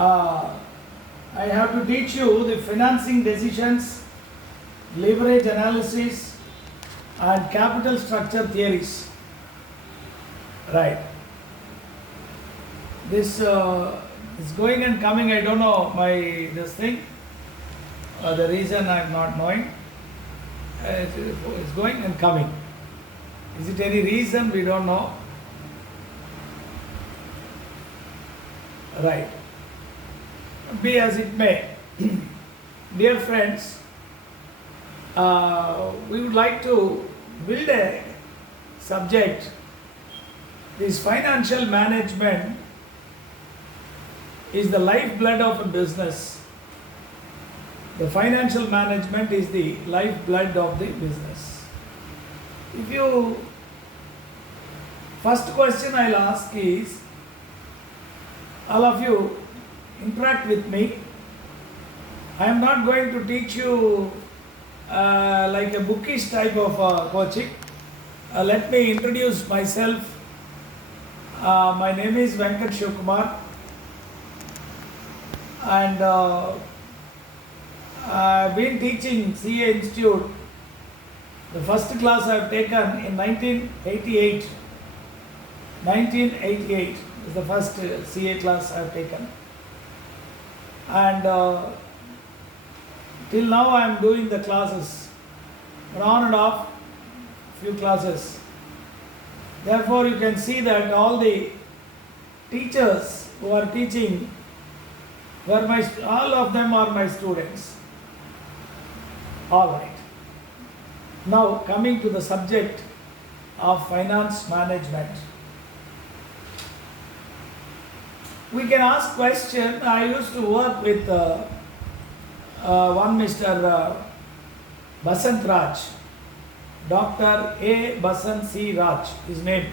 Uh, I have to teach you the financing decisions, leverage analysis, and capital structure theories. Right. This is going and coming. I don't know my this thing. The reason I'm not knowing. It's going and coming. Is it any reason? We don't know. Right. Be as it may. Dear friends, we would like to build a subject. This financial management is the lifeblood of a business. The financial management is the lifeblood of the business. If you, first question I'll ask is, all of you interact with me. I am not going to teach you like a bookish type of coaching. Let me introduce myself. My name is Venkat Shivkumar, and I've been teaching CA Institute. The first class I've taken in 1988. 1988 is the first CA class I've taken. And till now I am doing the classes, on and off, few classes. Therefore you can see that all the teachers who are teaching, all of them are my students. All right. Now coming to the subject of finance management. We can ask question. I used to work with one Mr. Basant Raj, Dr. A. Basant C. Raj, his name.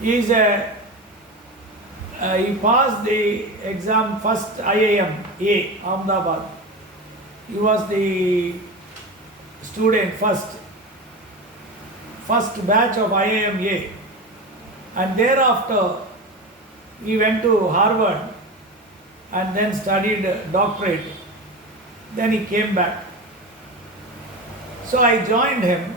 He is he passed the exam first IIM A, Ahmedabad. He was the student first batch of IIM A, and thereafter he went to Harvard and then studied doctorate. Then he came back. So I joined him.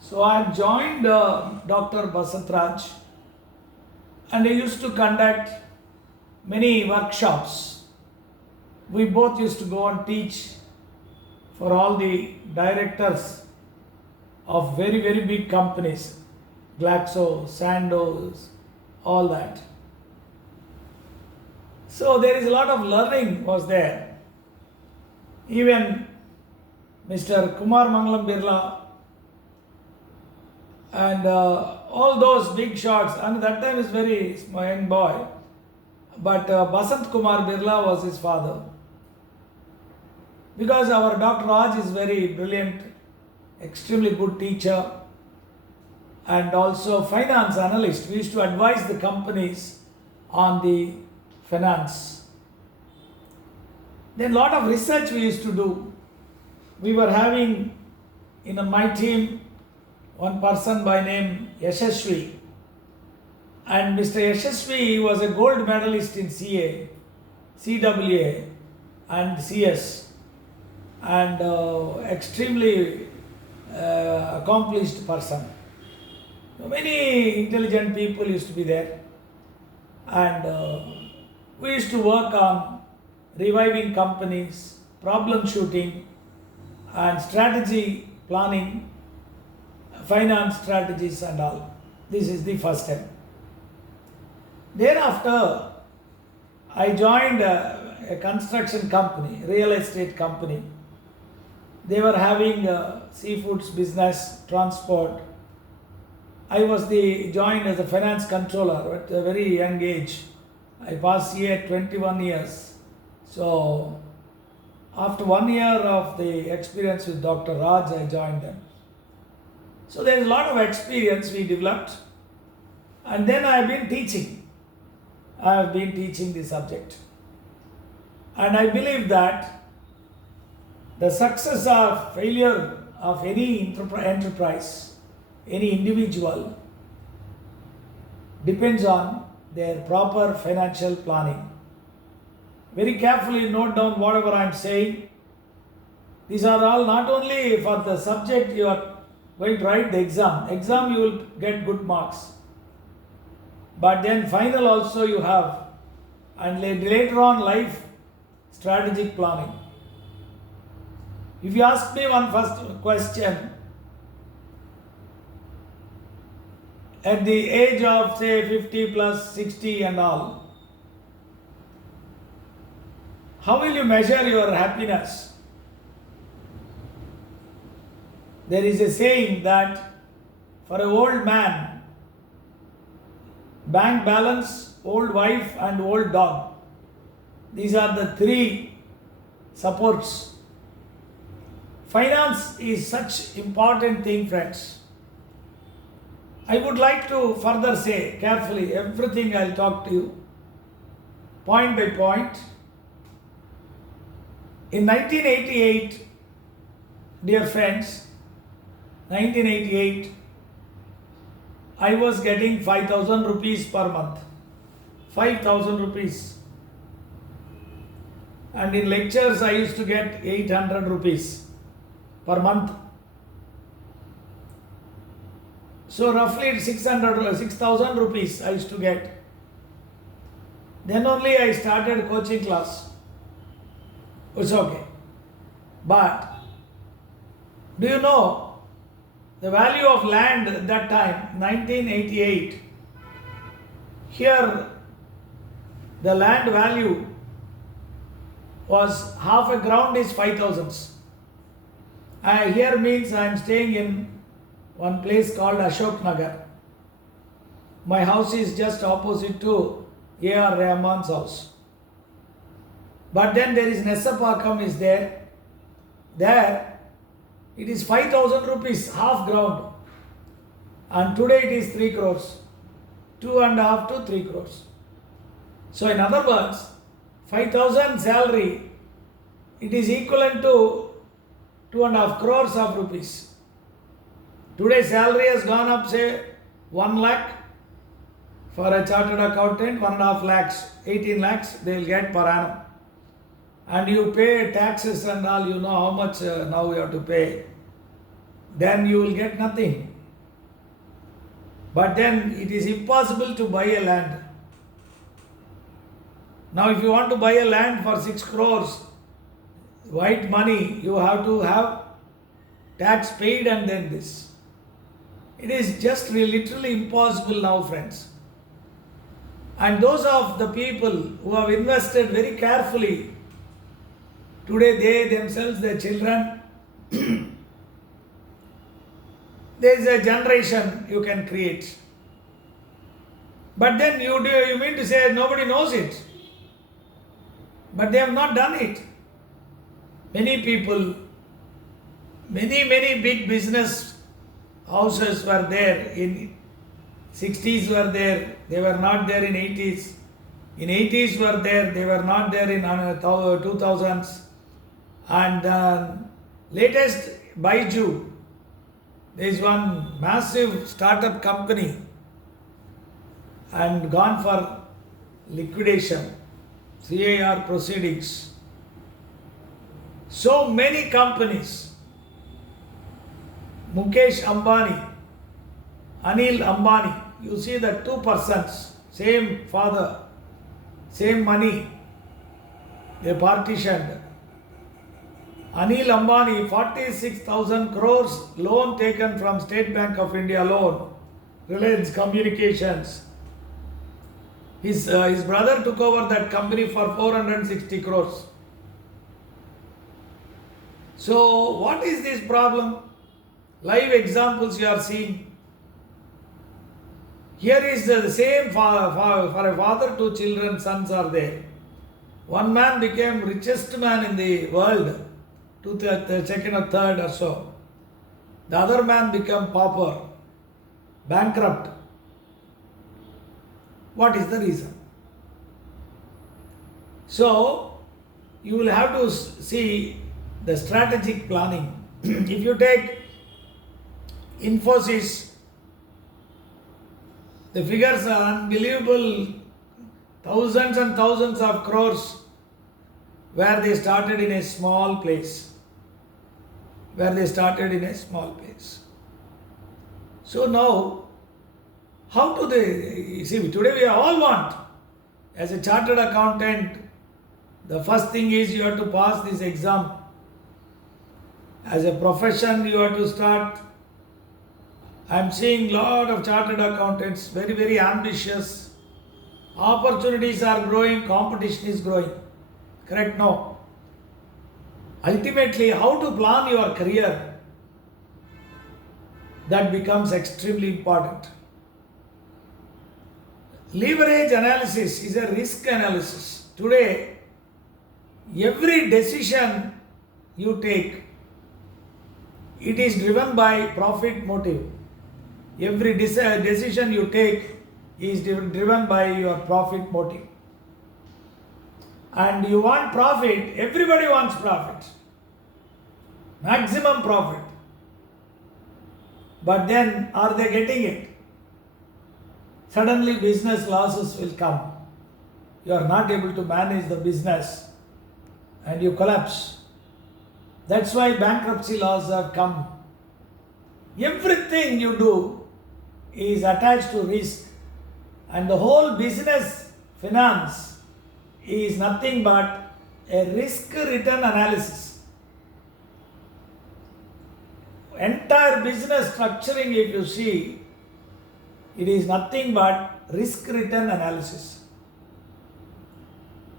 So I joined Dr. Basant Raj, and he used to conduct many workshops. We both used to go and teach for all the directors of very, very big companies, Glaxo, Sandoz, all that. So there is a lot of learning was there. Even Mr. Kumar Mangalam Birla and all those big shots, and that time is very young boy, but Basant Kumar Birla was his father. Because our Dr. Raj is very brilliant, extremely good teacher, and also finance analyst. We used to advise the companies on the finance. Then lot of research we used to do. We were having in my team one person by name Yashasvi, and Mr. Yashasvi was a gold medalist in CA, CWA and CS, and extremely accomplished person. Many intelligent people used to be there, and we used to work on reviving companies, problem shooting, and strategy planning, finance strategies and all. This is the first step. Thereafter, I joined a construction company, real estate company. They were having seafoods business, transport. I was joined as a finance controller at a very young age. I passed CA at 21 years. So after 1 year of the experience with Dr. Raj, I joined them. So there is a lot of experience we developed, and then I have been teaching. I have been teaching the subject. And I believe that the success or failure of any enterprise, any individual, depends on their proper financial planning. Very carefully note down whatever I am saying. These are all not only for the subject you are going to write the exam. Exam you will get good marks. But then final also you have. And later on life, strategic planning. If you ask me one first question, at the age of say 50 plus 60 and all, how will you measure your happiness? There is a saying that for an old man, bank balance, old wife and old dog. These are the three supports. Finance is such important thing, friends. I would like to further say carefully everything I'll talk to you, point by point. In 1988, dear friends, 1988, I was getting 5,000 rupees per month. 5,000 rupees. And in lectures, I used to get 800 rupees per month. So roughly 6,000 rupees I used to get. Then only I started coaching class. It's okay. But do you know the value of land at that time, 1988? Here the land value was half a ground is 5,000. Here means I am staying in one place called Ashok Nagar. My house is just opposite to A.R. Rahman's house. But then there is Nessapakam is there. There it is 5,000 rupees, half ground. And today it is 3 crores. 2.5 to 3 crores. So in other words, 5,000 salary, it is equivalent to 2.5 crores of rupees. Today's salary has gone up, say 1 lakh for a chartered accountant, 1.5 lakhs, 18 lakhs they will get per annum. And you pay taxes and all, you know how much now you have to pay. Then you will get nothing. But then it is impossible to buy a land. Now if you want to buy a land for 6 crores, white money, you have to have tax paid and then this. It is just literally impossible now, friends. And those of the people who have invested very carefully, today they themselves, their children, there is a generation you can create. But then you mean to say nobody knows it. But they have not done it. Many people, many big business houses were there in 60s were there, they were not there in 80s. In 80s were there, they were not there in 2000s. And latest Baiju, there is one massive startup company and gone for liquidation, CAR proceedings. So many companies, Mukesh Ambani, Anil Ambani, you see the 2 persons, same father, same money, they partitioned. Anil Ambani, 46,000 crores loan taken from State Bank of India loan, Reliance Communications. His brother took over that company for 460 crores. So what is this problem? Live examples you are seeing. Here is the same for a father, 2 children, sons are there. One man became richest man in the world, second or third or so. The other man became pauper, bankrupt. What is the reason? So you will have to see the strategic planning. If you take Infosys, the figures are unbelievable, thousands and thousands of crores, where they started in a small place. So now, how do they, see, today we all want, as a chartered accountant, the first thing is you have to pass this exam. As a profession, you have to start. I am seeing lot of chartered accountants, very, very ambitious. Opportunities are growing, competition is growing. Correct? No. Ultimately, how to plan your career, that becomes extremely important. Leverage analysis is a risk analysis. Today, every decision you take, it is driven by profit motive. Every decision you take is driven by your profit motive. And you want profit, everybody wants profit. Maximum profit. But then, are they getting it? Suddenly business losses will come. You are not able to manage the business and you collapse. That's why bankruptcy laws have come. Everything you do is attached to risk, and the whole business finance is nothing but a risk return analysis. Entire business structuring, if you see, it is nothing but risk return analysis.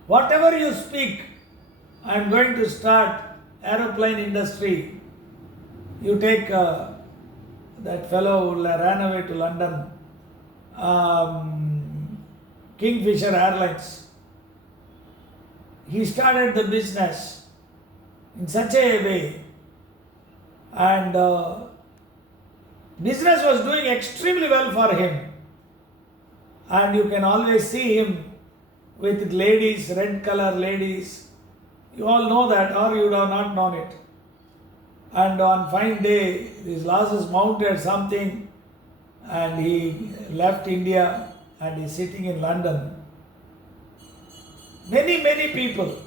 Whatever you speak, I am going to start aeroplane industry. You take that fellow who ran away to London, Kingfisher Airlines. He started the business in such a way, and business was doing extremely well for him. And you can always see him with ladies, red color ladies. You all know that, or you would have not known it. And on fine day, these losses mounted something, and he left India and is sitting in London. Many, many people.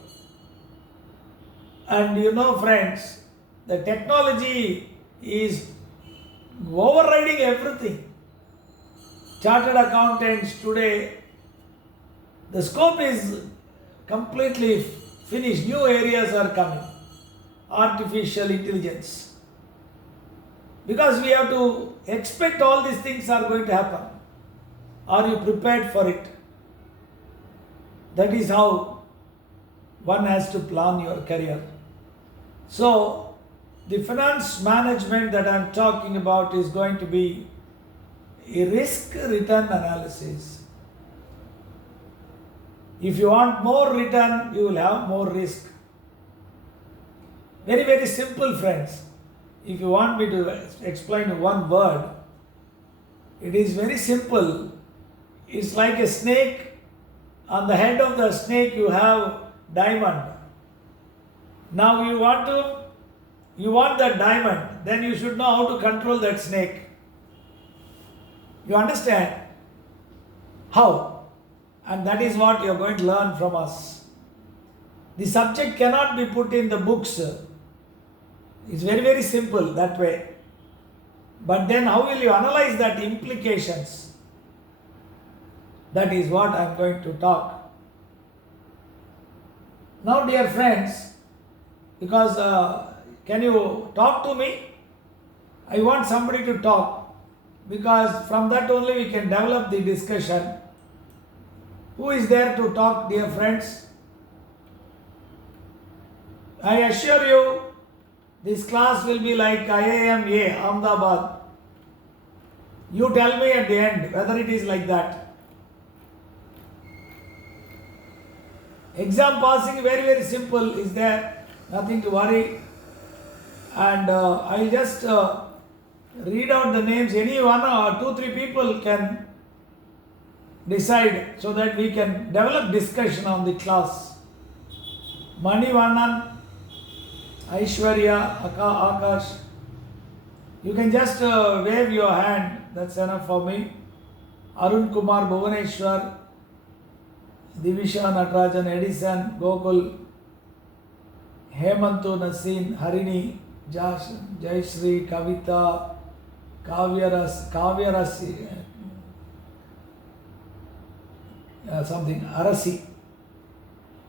And you know, friends, the technology is overriding everything. Chartered accountants today, the scope is completely finished. New areas are coming. Artificial intelligence. Because we have to expect all these things are going to happen. Are you prepared for it? That is how one has to plan your career. So, the finance management that I am talking about is going to be a risk return analysis. If you want more return, you will have more risk. Very, very simple, friends. If you want me to explain one word, it is very simple. It's like a snake. On the head of the snake you have diamond. Now you want that diamond, then you should know how to control that snake. You understand? How? And that is what you are going to learn from us. The subject cannot be put in the books. It's very, very simple that way. But then how will you analyze that implications? That is what I am going to talk. Now, dear friends, because can you talk to me? I want somebody to talk, because from that only we can develop the discussion. Who is there to talk, dear friends? I assure you, this class will be like IIM Ahmedabad. You tell me at the end whether it is like that. Exam passing very, very simple is there, nothing to worry. And I'll just read out the names. Any one or 2-3 people can decide, so that we can develop discussion on the class. Manivannan, Aishwarya, Akash. You can just wave your hand, that's enough for me. Arun Kumar, Bhuvaneshwar, Divisha Natarajan, Edison, Gokul, Hemantu, Nasin, Harini, Josh, Jayashree, Kavita, Kavyarasi, something, Arasi,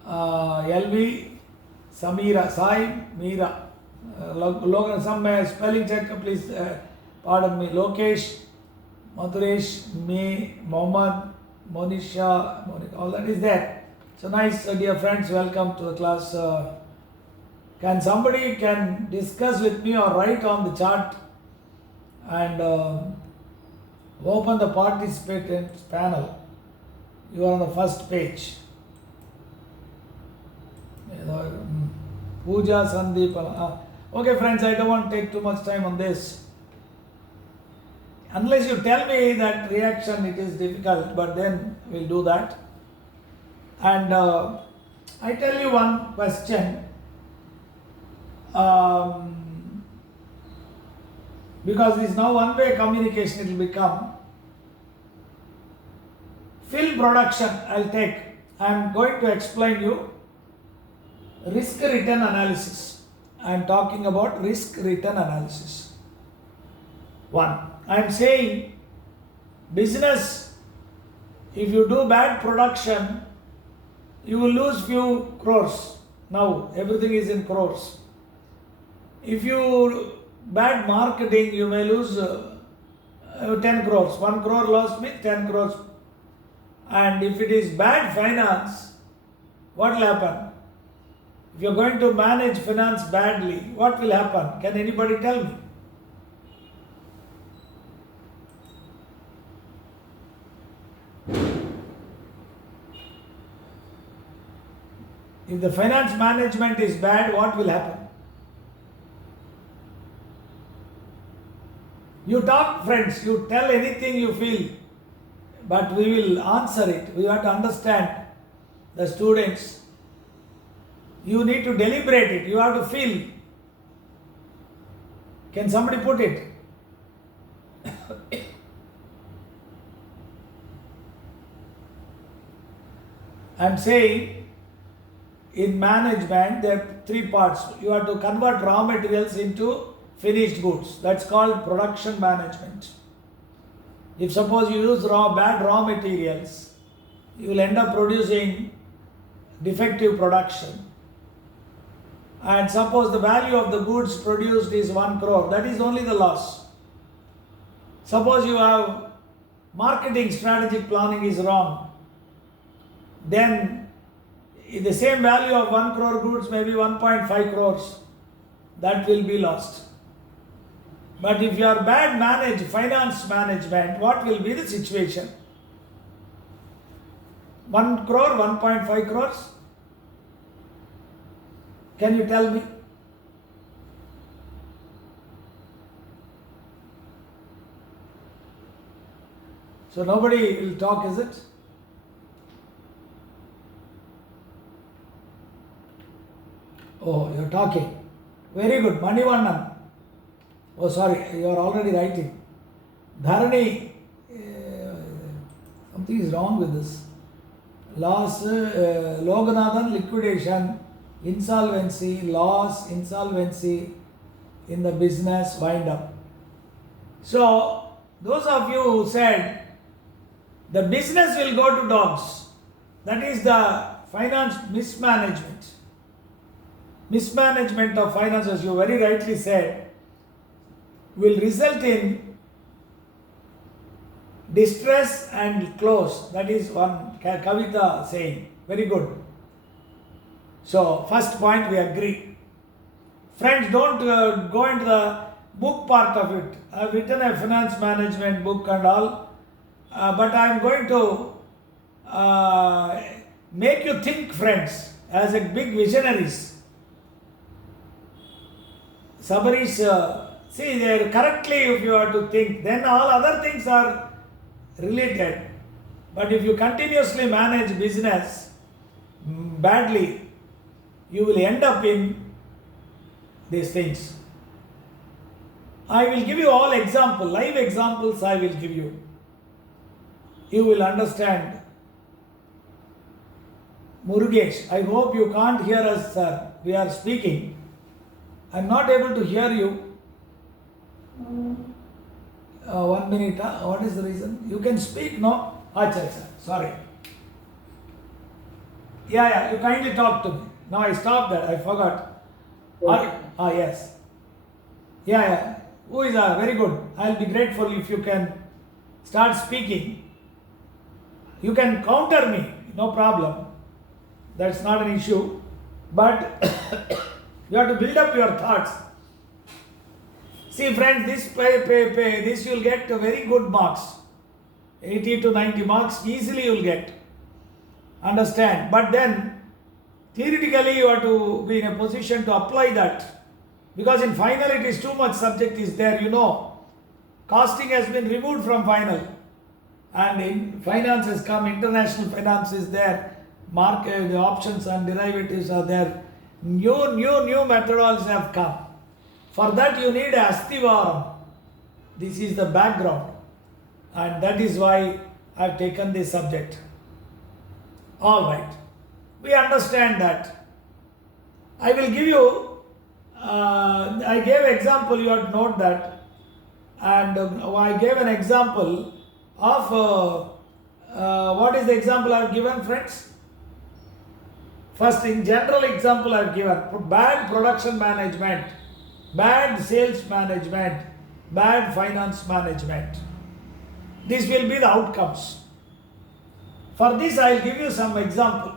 LV, Samira, Sai, Meera, Logan, some spelling check, please pardon me. Lokesh, Madhuresh, me, Mohammed, Monisha, Monica, all that is there. So nice, dear friends, welcome to the class. Can somebody discuss with me or write on the chart and open the participants panel. You are on the first page. Pooja, Sandeep. Okay, friends, I don't want to take too much time on this. Unless you tell me that reaction, it is difficult, but then we'll do that. And I tell you one question. Because this is now one-way communication, it will become. Film production, I'll take. I'm going to explain you risk-return analysis. I'm talking about risk-return analysis. One, I'm saying business, if you do bad production, you will lose few crores. Now, everything is in crores. If you bad marketing, you may lose 10 crores. 1 crore loss means 10 crores. And if it is bad finance, what will happen? If you are going to manage finance badly, what will happen? Can anybody tell me? If the finance management is bad, what will happen? You talk, friends, you tell anything you feel, but we will answer it. We have to understand the students. You need to deliberate it. You have to feel. Can somebody put it? I'm saying in management there are 3 parts. You have to convert raw materials into finished goods. That's called production management. If suppose you use bad raw materials, you will end up producing defective production. And suppose the value of the goods produced is 1 crore, that is only the loss. Suppose you have marketing strategic planning is wrong, then the same value of 1 crore goods may be 1.5 crores, that will be lost. But if you are bad finance management, what will be the situation? 1 crore, 1.5 crores? Can you tell me? So nobody will talk, is it? Oh, you're talking. Very good. Manivannan. Oh, sorry, you are already writing. Dharani, something is wrong with this. Loss, Loganathan, liquidation, insolvency, loss, insolvency in the business, wind up. So, those of you who said the business will go to dogs, that is the finance mismanagement. Mismanagement of finances, you very rightly said, will result in distress and close. That is one Kavita saying. Very good. So, first point we agree. Friends, don't go into the book part of it. I have written a finance management book and all, but I am going to make you think, friends, as a big visionaries. Sabarish, see, there correctly if you are to think, then all other things are related. But if you continuously manage business badly, you will end up in these things. I will give you all examples, live examples I will give you. You will understand. Murugesh, I hope you can't hear us, sir. We are speaking. I am not able to hear you. 1 minute. What is the reason? You can speak, no? Acha, sorry. Yeah, you kindly talk to me. Now I stopped that. I forgot. Okay. Yes. Yeah. Who is very good? I'll be grateful if you can start speaking. You can counter me, no problem. That's not an issue. But you have to build up your thoughts. See, friends, this you'll get very good marks. 80 to 90 marks easily you'll get. Understand? But then, theoretically, you have to be in a position to apply that. Because in final it is too much subject is there, Costing has been removed from final. And in finance has come, international finance is there. Market, the options and derivatives are there. New methodologies have come. For that you need a Astivaram. This is the background. And that is why I have taken this subject. Alright. We understand that. I will give you, I gave example, you have to note that. And I gave an example of, what is the example I have given, friends? First, in general example I have given, bad production management, bad sales management, bad finance management. These will be the outcomes. For this, I will give you some example.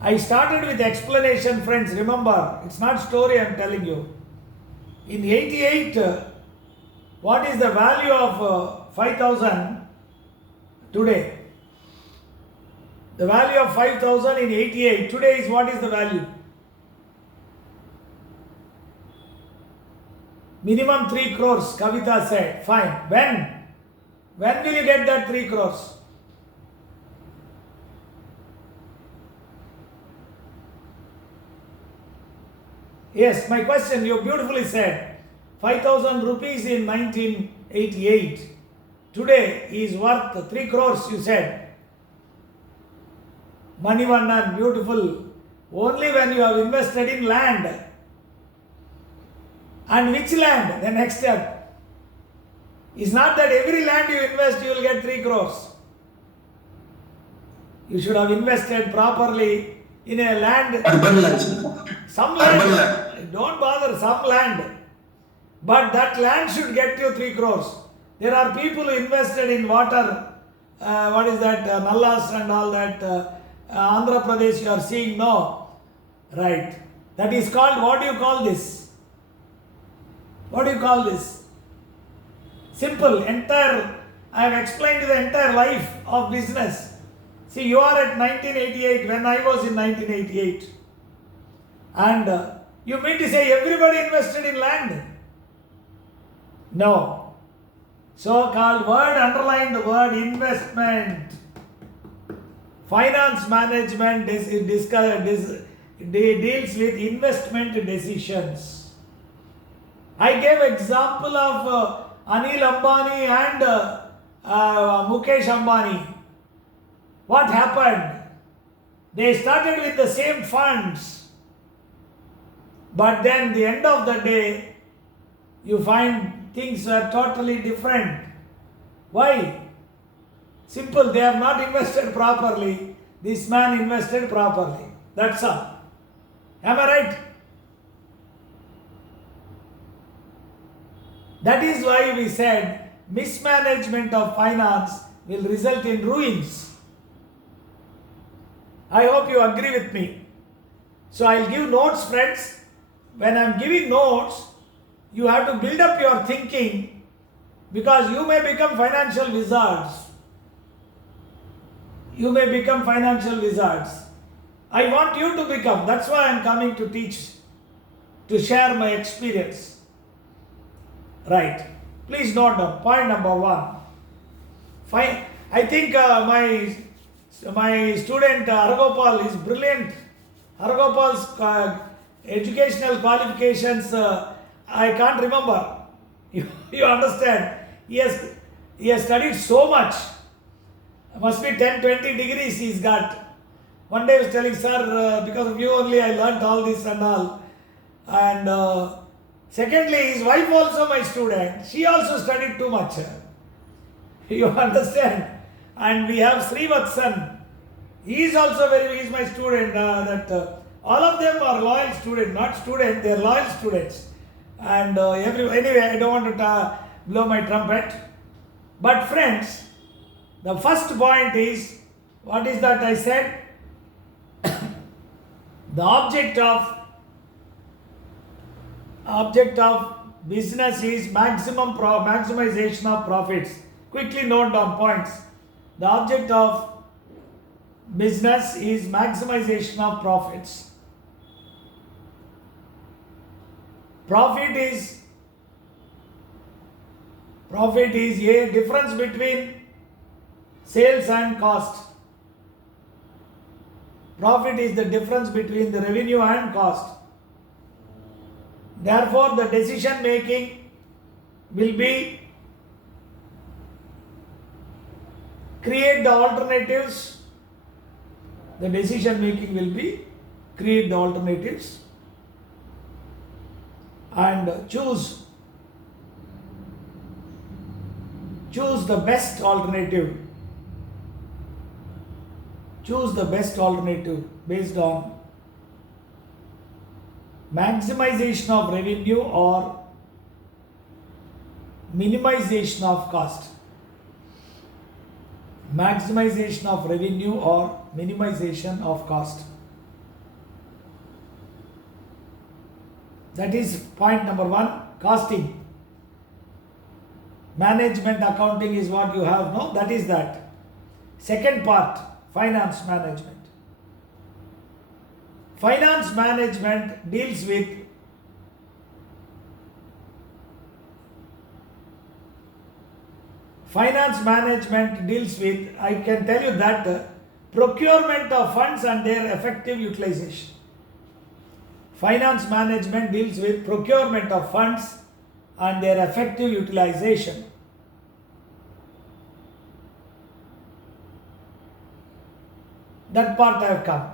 I started with explanation, friends. Remember, it's not story I am telling you. In 88, what is the value of 5,000 today? The value of 5,000 in 88 today is what is the value? Minimum 3 crores, Kavita said. Fine. When will you get that 3 crores? Yes, my question, you beautifully said. 5,000 rupees in 1988. Today is worth 3 crores, you said. Manivannan, beautiful. Only when you have invested in land. And which land? The next step. It's not that every land you invest, you will get 3 crores. You should have invested properly in a land. Urban land. Some land. Don't bother, some land. But that land should get you 3 crores. There are people who invested in water, what is that, Nallas and all that, Andhra Pradesh you are seeing, no. Right. That is called, what do you call this? What do you call this? Simple, I have explained the entire life of business. See, you are at 1988 when I was in 1988. And you mean to say everybody invested in land? No. So-called word, underline the word investment. Finance management deals with investment decisions. I gave example of Anil Ambani and Mukesh Ambani. What happened? They started with the same funds. But then the end of the day, you find things were totally different. Why? Simple, they have not invested properly. This man invested properly. That's all. Am I right? That is why we said mismanagement of finance will result in ruins. I hope you agree with me. So I'll give notes, friends. When I'm giving notes, you have to build up your thinking because you may become financial wizards. You may become financial wizards. I want you to become. That's why I'm coming to teach, to share my experience. Right. Please note down. Point number 1. Fine. I think my student Aragopal is brilliant Haragopal's educational qualifications, I can't remember. You understand? He has studied so much. Must be 10-20 degrees he's got. One day I was telling, sir, because of you only I learnt all this and all. And secondly, his wife also my student. She also studied too much. You understand? And we have Srivatsan. He is also he is my student. All of them are loyal students, not students, they are loyal students. And anyway, I don't want to blow my trumpet. But friends, the first point is, what is that I said? The object of business is maximization of profits. Quickly note down points. The object of business is maximization of profits. Profit is a difference between sales and cost. Profit is the difference between the revenue and cost. Therefore, the decision making will be create the alternatives. The decision making will be create the alternatives and choose the best alternative. Choose the best alternative based on maximization of revenue or minimization of cost. Maximization of revenue or minimization of cost. That is point number 1, costing. Management accounting is what you have, no? That is that. Second part, finance management. Finance management deals with I can tell you that procurement of funds and their effective utilization. Finance management deals with procurement of funds and their effective utilization. That part I have come.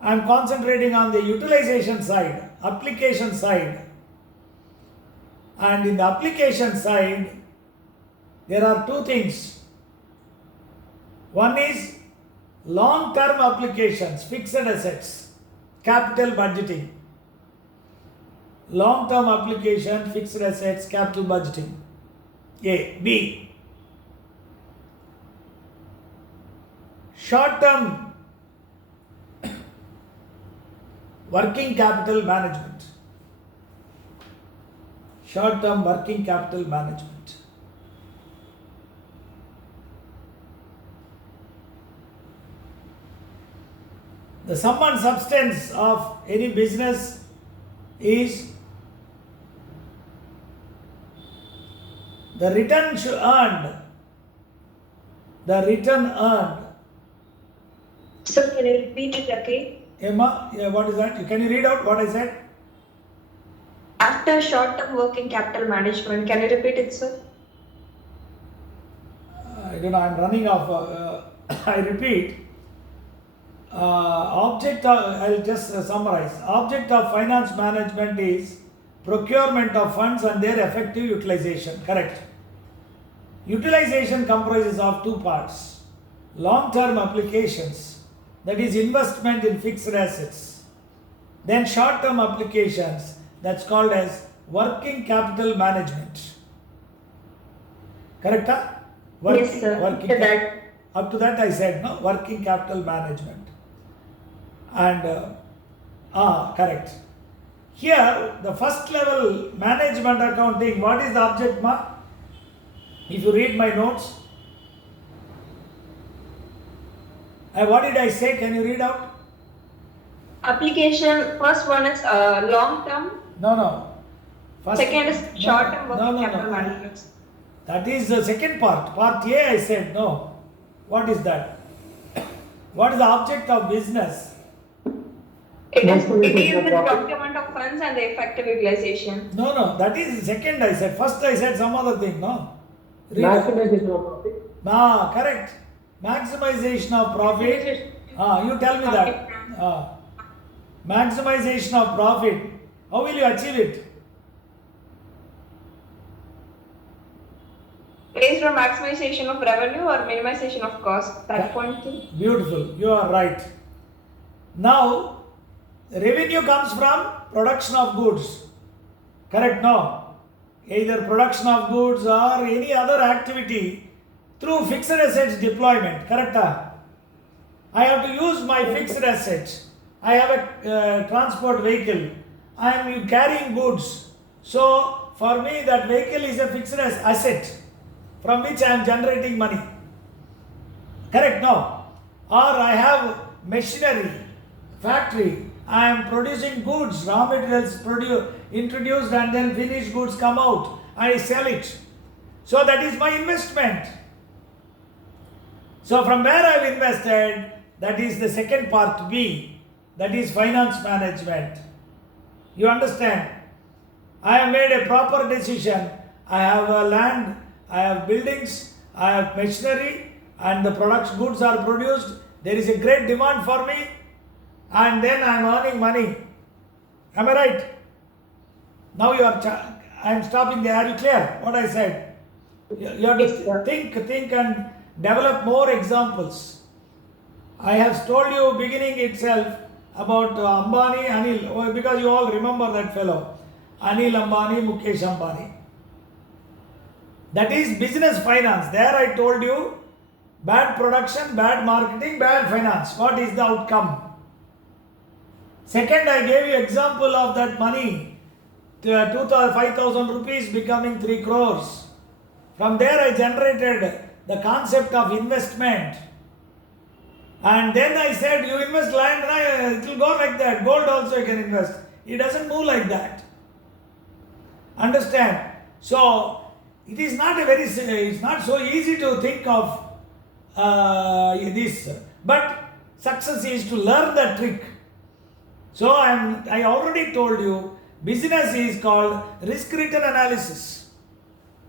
I am concentrating on the utilization side, application side. And in the application side, there are two things. One is long-term applications, fixed assets, capital budgeting. Long-term application, fixed assets, capital budgeting. A. B. Short-term working capital management. Short-term working capital management. The sum and substance of any business is the return earned. The return earned. Sir, can you repeat it again? Emma, yeah, what is that? Can you read out what I said? After short-term working capital management, can you repeat it, sir? I don't know, I'm running off. I repeat. I'll just summarize. Object of finance management is procurement of funds and their effective utilization. Correct. Utilization comprises of two parts. Long-term applications, that is investment in fixed assets. Then short-term applications, that's called as working capital management. Correct? Yes, sir. Up to that I said, no? Working capital management. And correct. Here, the first level management accounting, what is the object, ma? If you read my notes, what did I say? Can you read out? Application, first one is long-term. No. First, Second is short-term working capital management. That is the second part. Part A I said, no. What is that? What is the object of business? It is Maximization of the profit. procurement of funds and the effective utilization. No, that is second I said. First I said some other thing, no? Read it. Maximization of profit. Correct. Maximization of profit. You tell me that. Maximization of profit. How will you achieve it? Based on maximization of revenue or minimization of cost. That point too. Beautiful. You are right. Now, revenue comes from production of goods. Correct? No. Either production of goods or any other activity through fixed assets deployment. Correct? I have to use my fixed assets. I have a transport vehicle. I am carrying goods. So, for me, that vehicle is a fixed asset from which I am generating money. Correct? No. Or I have machinery, factory. I am producing goods, raw materials introduced and then finished goods come out. I sell it. So that is my investment. So from where I have invested, that is the second part B. That is finance management. You understand? I have made a proper decision. I have land, I have buildings, I have machinery, and the products, goods are produced. There is a great demand for me, and then I am earning money. Am I right? Now I am stopping there. Are you clear what I said? You have Yes, to sir. think and develop more examples. I have told you beginning itself about Ambani, Anil, because you all remember that fellow. Anil Ambani, Mukesh Ambani. That is business finance. There I told you, bad production, bad marketing, bad finance. What is the outcome? Second, I gave you example of that money, 5,000 rupees becoming 3 crores. From there I generated the concept of investment. And then I said, you invest land, it will go like that. Gold also you can invest. It doesn't move like that. Understand? So, it is not it's not so easy to think of this. But success is to learn the trick. So, I already told you, business is called risk return analysis.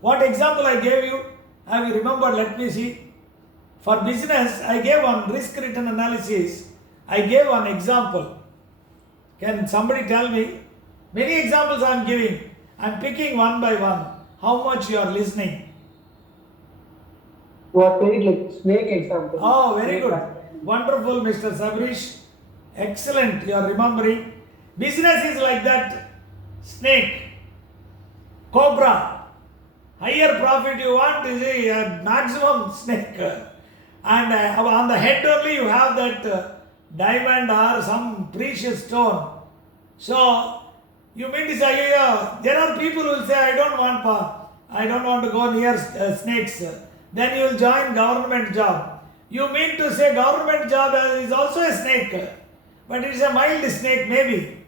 What example I gave you? Have you remembered? Let me see. For business, I gave one risk return analysis. I gave one example. Can somebody tell me? Many examples I am giving. I am picking one by one. How much you are listening? What very like snake example. Oh, very Snake good. example. Wonderful, Mr. Sabrish. Excellent. You are remembering. Business is like that snake, cobra. Higher profit you want is a maximum snake. And on the head only you have that diamond or some precious stone. So you mean to say, there are people who will say, I don't want to go near snakes. Then you will join government job. You mean to say government job is also a snake, but it is a mild snake maybe.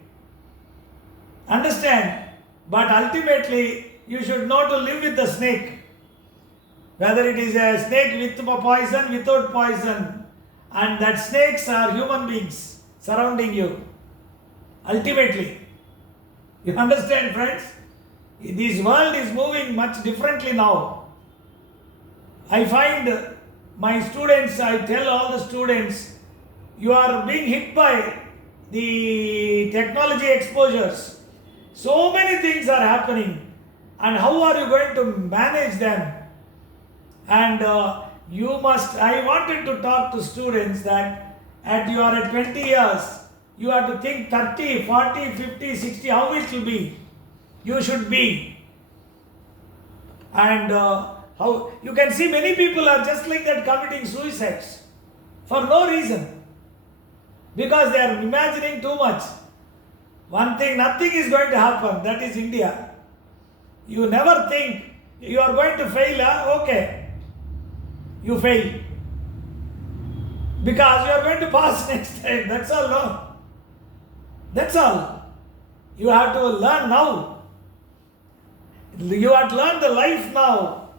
Understand? But ultimately, you should know to live with the snake. Whether it is a snake with poison, without poison, and that snakes are human beings surrounding you. Ultimately, you understand, friends? This world is moving much differently now. I find my students, I tell all the students, you are being hit by the technology exposures. So many things are happening, and how are you going to manage them? And I wanted to talk to students that you are at 20 years, you have to think 30, 40, 50, 60, how it will be. You should be. And how you can see many people are just like that committing suicides for no reason. Because they are imagining too much. One thing, nothing is going to happen, that is India. You never think you are going to fail, okay. You fail. Because you are going to pass next time, that's all, no. That's all. You have to learn now. You have to learn the life now.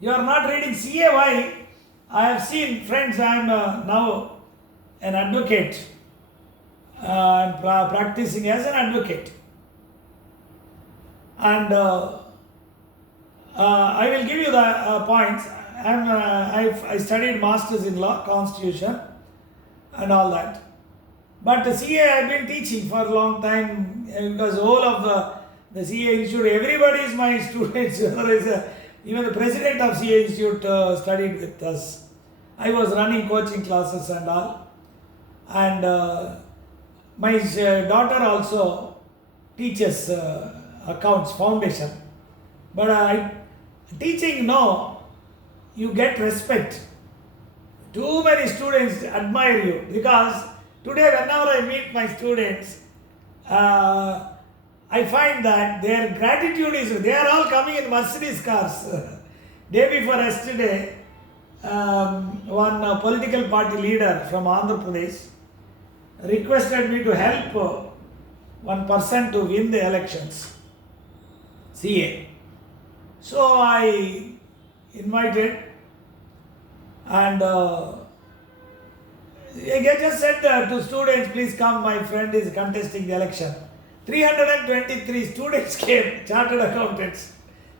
You are not reading CAY. I have seen, friends, I am now an advocate. and practicing as an advocate. And I will give you the points. I studied masters in law, constitution, and all that. But the CA I've been teaching for a long time because all of the CA Institute, everybody is my students. Even the president of CA Institute studied with us. I was running coaching classes and all. And my daughter also teaches accounts foundation. But teaching, no, you get respect. Too many students admire you because today whenever I meet my students, I find that their gratitude is, they are all coming in Mercedes cars. Day before yesterday, one political party leader from Andhra Pradesh requested me to help one person to win the elections, CA. So I invited, and I just said to students, please come, my friend is contesting the election. 323 students came, chartered accountants.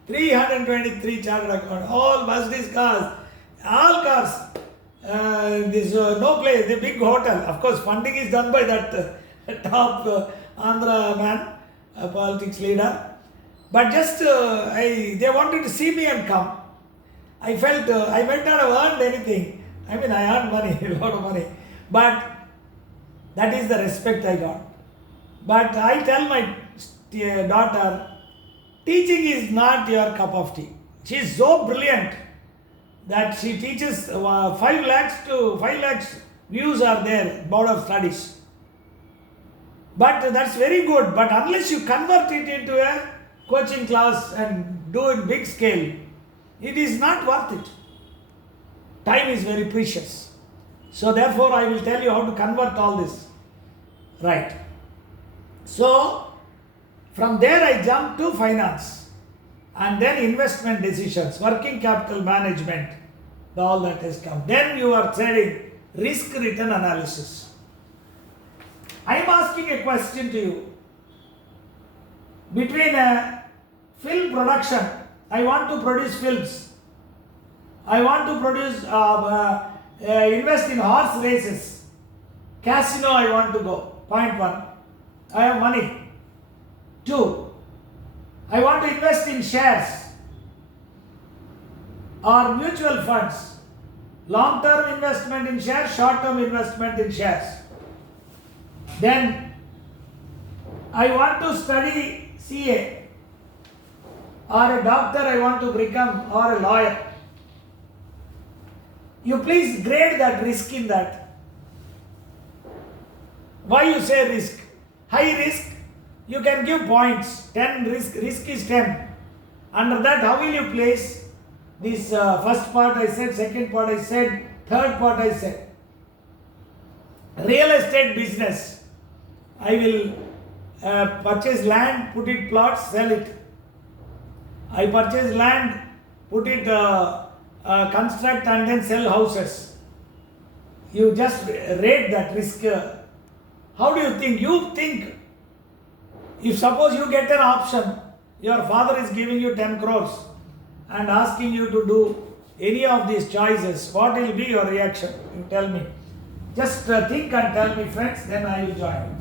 323 chartered accountants, all Mercedes cars, all cars. There's no place, the big hotel. Of course, funding is done by that top Andhra man, politics leader. But just they wanted to see me and come. I felt I might not have earned anything. I mean, I earned money, a lot of money. But that is the respect I got. But I tell my daughter, teaching is not your cup of tea. She is so brilliant that she teaches 5 lakhs views are there, board of studies. But that's very good. But unless you convert it into a coaching class and do it big scale, it is not worth it. Time is very precious. So therefore I will tell you how to convert all this. Right. So from there I jumped to finance and then investment decisions, working capital management, all that has come. Then you are trading, risk return analysis. I am asking a question to you. Between a film production, I want to produce films. I want to produce, invest in horse races. Casino I want to go. Point 1. I have money. 2. I want to invest in shares or mutual funds. Long-term investment in shares, short-term investment in shares. Then I want to study CA, or a doctor I want to become, or a lawyer. You please grade that risk in that. Why you say risk? High risk, you can give points. 10 risk is 10. Under that, how will you place this first part I said, second part I said, third part I said. Real estate business, I will purchase land, put it plots, sell it. I purchase land, put it construct and then sell houses. You just rate that risk. How do you think? You think, if suppose you get an option, your father is giving you 10 crores and asking you to do any of these choices, what will be your reaction? You tell me. Just think and tell me, friends, then I will join.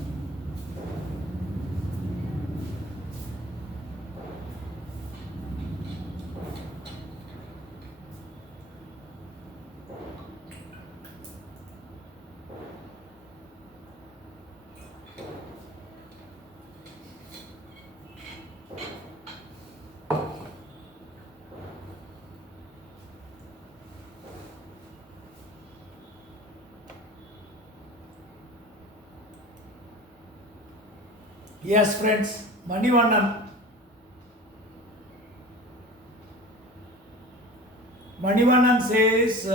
Yes, friends, Manivannan. Manivannan says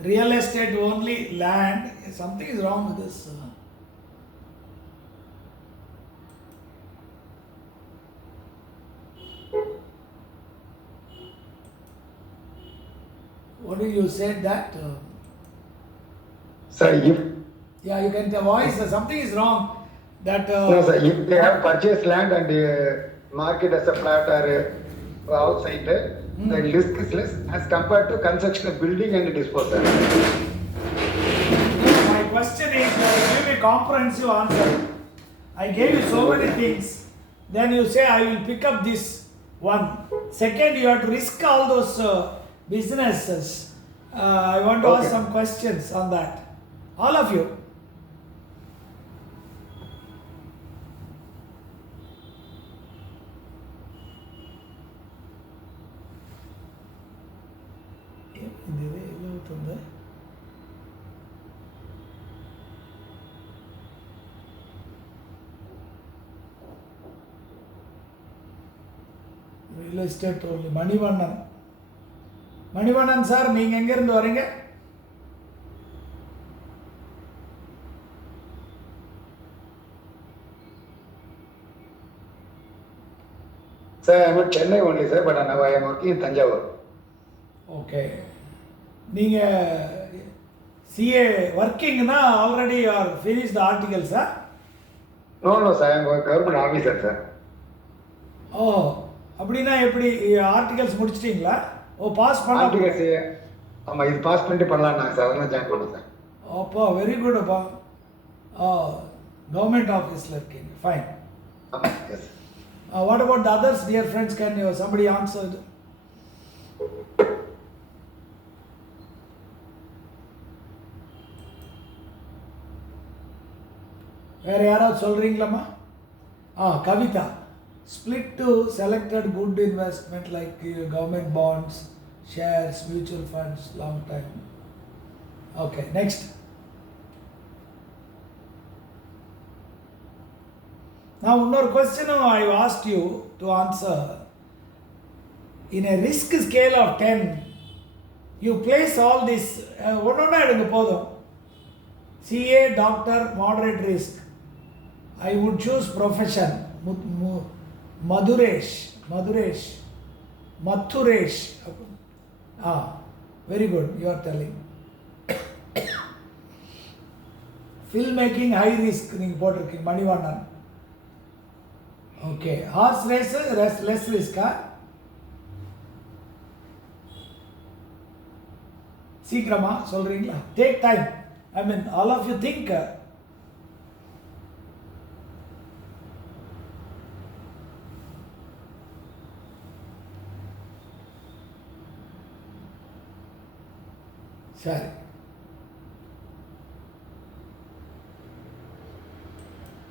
real estate only, land. Something is wrong with this. What did you say that? Sir, Yeah, you can voice something is wrong. That No, sir. If they have purchased land and market as a flat or outside, the risk is less as compared to construction of building and disposal. my question is, you give me comprehensive answer. I gave you so many things. Then you say I will pick up this one. Second, you have to risk all those businesses. I want to ask Okay. some questions on that. All of you. Real estate only. Manivannan Manivannan sir, நீங்கள் எங்கேருந்து வரீங்க? Sir, I am at Chennai only, sir, but now I am working in Tanjavur. Okay. நீங்கள் CA ஒர்க்கிங்னா already are finish the article sir? No, no, sir, I am a government officer, sir. ஓ, அப்படின்னா எப்படி articles முடிச்சிட்டிங்களா? ஓ, pass பண்ண. Articles, ஆமாம், இது பாஸ் பண்ணிட்டு பண்ணலாம்னாங்க சார், அதெல்லாம் ஜாயின் பண்ணேன் சார். அப்பா வெரி குட் அப்பா. கவர்மெண்ட் ஆஃபீஸில் இருக்கீங்க, ஃபைன். ஆமாம், yes. What about the others dear friends, can you somebody answer? வேறு யாராவது சொல்கிறீங்களாம்மா? Kavitha, split to selected good investment like government bonds, shares, mutual funds, long time. Okay, next. Now, another question I asked you to answer. In a risk scale of 10, you place all this, ஒன்னொன்னா எடுங்க போதும். CA, doctor, moderate risk. I would choose profession. Madhuresh. Very good, you are telling. Filmmaking, high risk, நீங்கள் போட்டிருக்கீங்க Manivannan. Okay, horse race less ரிஸ்கா? சீக்கிரமா சொல்றீங்களா? Take time. I mean, all of you think. சரி,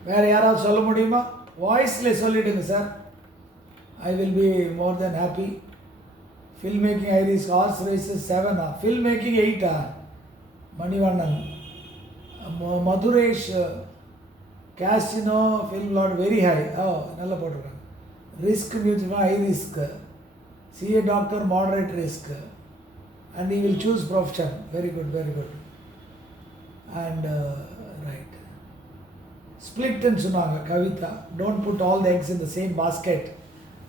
வேற யாராவது சொல்ல முடியுமா? வாய்ஸ்ல சொல்லிடுங்க சார். I will be more than happy. Film making iris horse races 7 film making 8 Manivannan. Madhuresh casino film lot very high. நல்லா போட்டிருக்காங்க. Risk mutual high risk. CA doctor moderate risk. And he will choose profession. Very good, very good. And right. Split and சொன்னாங்க Kavitha. Don't put all the eggs in the same basket.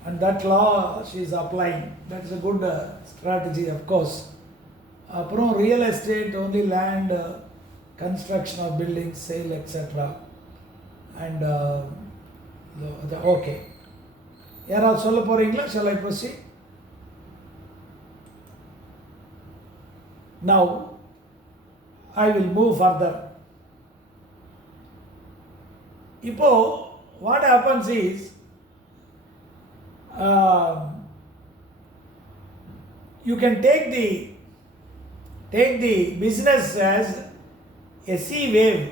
And that law she is applying. That's a good strategy, of course. அப்புறம் real estate, only land, construction of buildings, sale, etc. And okay. யாராவது சொல்ல போறீங்களா? Shall I proceed? Now, I will move further. Ipo, what happens is, you can take the business as a sea wave.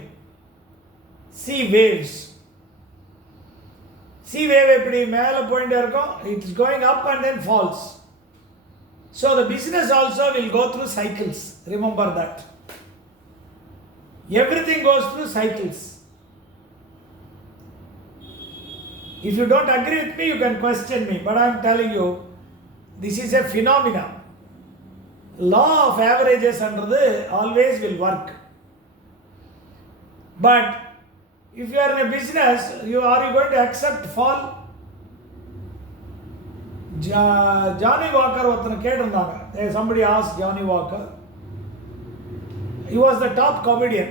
Sea waves. Sea wave எப்படி மேலே போயிட்டே இருக்கும், it is going up and then falls. So the business also will go through cycles. Remember that. Everything goes through cycles. If you don't agree with me, you can question me. But I am telling you, this is a phenomenon. Law of averages always will work. But if you are in a business, are you going to accept fall? Johnny Walker ஒருத்தனை கேட்டிருந்தாங்க. Somebody asked Johnny Walker. He was the top comedian.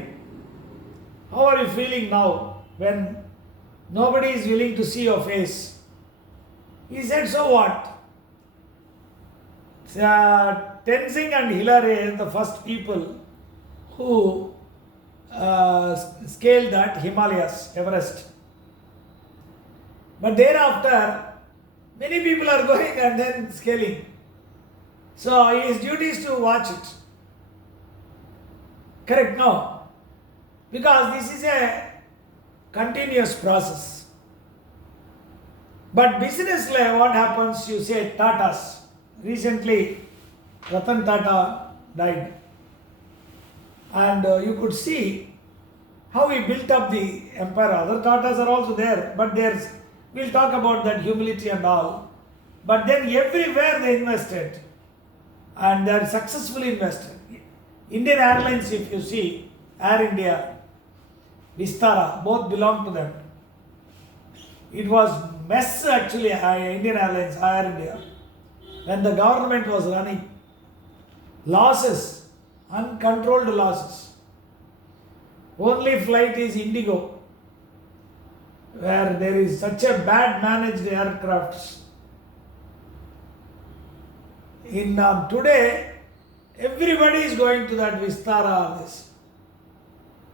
How are you feeling now when nobody is willing to see your face? He said, so what? Tenzing and Hillary are the first people who scaled that Himalayas, Everest. But thereafter, many people are going and then scaling. So his duty is to watch it. Correct? No. Because this is a continuous process. But business level, what happens? You say Tatas. Recently, Ratan Tata died. And you could see how he built up the empire. Other Tatas are also there, but we'll talk about that humility and all. But then everywhere they invested, and they are successfully invested. Indian Airlines, if you see, Air India, Vistara, both belong to them. It was mess actually, Indian Airlines, Air India. When the government was running, losses, uncontrolled losses. Only flight is Indigo, where there is such a bad managed aircrafts. In today, everybody is going to that Vistara, this,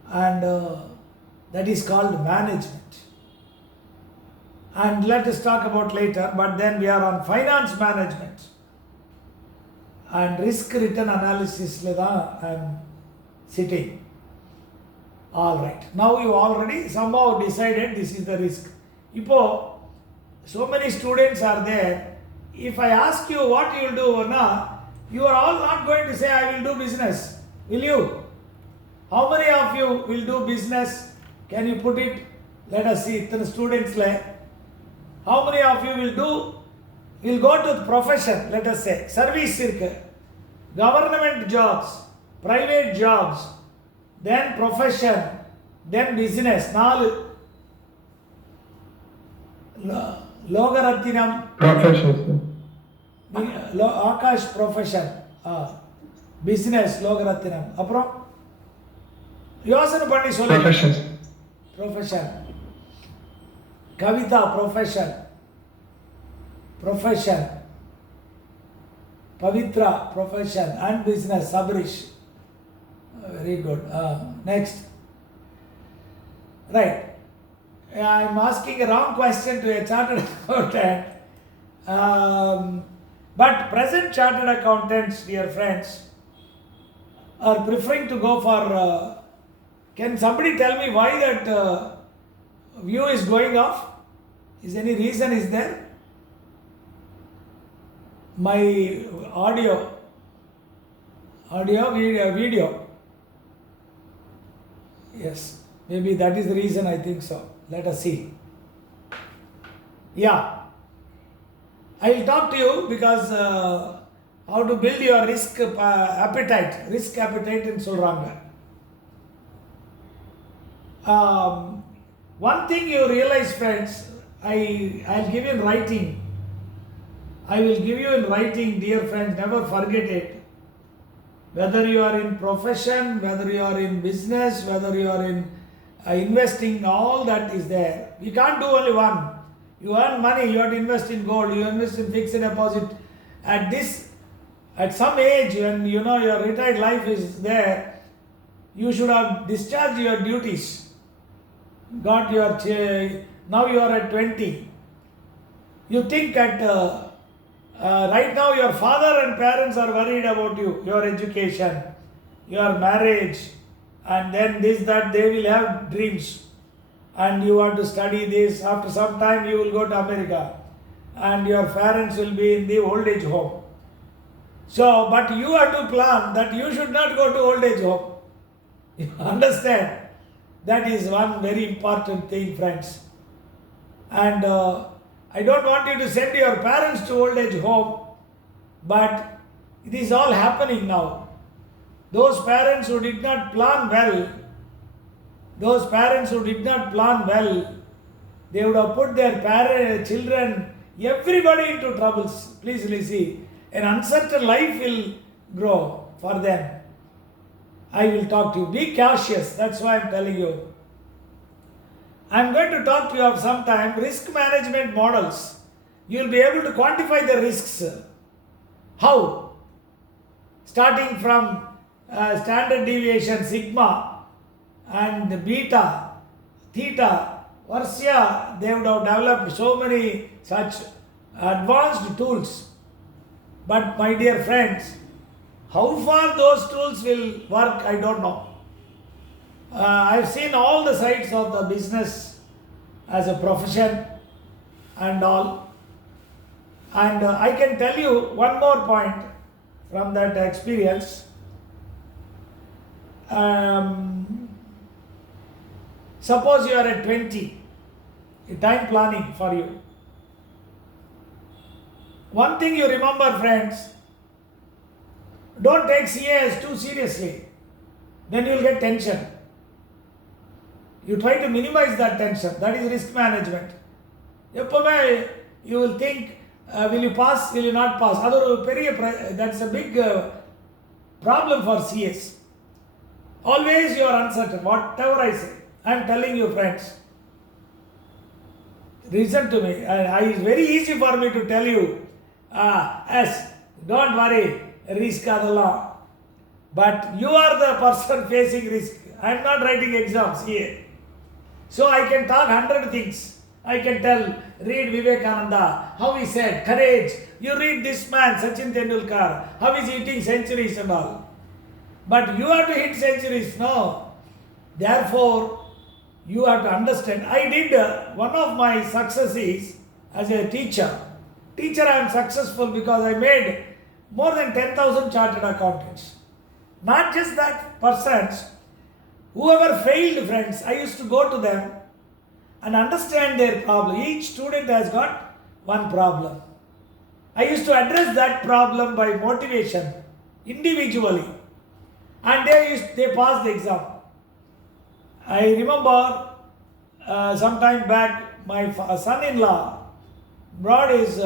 and that is called management. And let us talk about later, but then we are on finance management and risk return analysis. I am sitting. All right. Now you already somehow decided this is the risk. Ipo, so many students are there. If I ask you what you will do or not, you are all not going to say I will do business. Will you? How many of you will do business? Can you put it? Let us see. The students like. How many of you will do? Will go to the profession, let us say, service circle, government jobs, private jobs, then profession, then business. Nalu. Logarathinam. Profession, Akash profession. Business, Logarathinam. Apro? Yosana Pandi sir. Sole. Profession. Profession. Kavita, profession. Pavitra, profession. And business, Sabrish. Very good. Next. Right. I am asking a wrong question to a chartered accountant. But present chartered accountants, dear friends, are preferring to go for. Can somebody tell me why that view is going off? Is any reason is there? My audio, video. Yes, maybe that is the reason, I think so. Let us see. Yeah, I will talk to you because how to build your risk appetite in Solranga. One thing you realize, friends, I'll give you in writing. I will give you in writing, dear friends, never forget it. Whether you are in profession, whether you are in business, whether you are in investing, all that is there. You can't do only one. You earn money, you have to invest in gold, you invest in fixed deposit. At some age, when you know your retired life is there, you should have discharged your duties. Got your now you are at 20. You think at right now your father and parents are worried about you, your education, your marriage, and then this, that, they will have dreams. And you want to study this. After some time you will go to America and your parents will be in the old age home. So, but you have to plan that you should not go to old age home. You understand? That is one very important thing, friends. And I don't want you to send your parents to old age home, but it is all happening now. Those parents who did not plan well, they would have put their children, everybody into troubles. Please see, an uncertain life will grow for them. I will talk to you. Be cautious. That's why I'm telling you. I'm going to talk to you of some time risk management models. You will be able to quantify the risks. How? Starting from standard deviation sigma and beta, theta, Varsia, they would have developed so many such advanced tools. But my dear friends, how far those tools will work, I don't know. I've seen all the sides of the business as a profession and all. And I can tell you one more point from that experience. Suppose you are at 20, time planning for you. One thing you remember, friends, don't take CAS too seriously. Then you will get tension. You try to minimize that tension. That is risk management. You will think, will you pass, will you not pass? That's a big problem for CS. Always you are uncertain, whatever I say. I am telling you, friends. Listen to me. It's very easy for me to tell you, yes, don't worry, risk adala. But you are the person facing risk. I am not writing exams here. So I can talk 100 things. I can tell, read Vivekananda, how he said, courage. You read this man, Sachin Tendulkar, how he is hitting centuries and all. But you have to hit centuries, no. Therefore, you have to understand. I did one of my successes as a teacher. Teacher, I am successful because I made more than 10,000 chartered accountants. Not just that, persons. Whoever failed, friends, I used to go to them and understand their problem. Each student has got one problem. I used to address that problem by motivation, individually. And they passed the exam. I remember some time back, my son-in-law brought his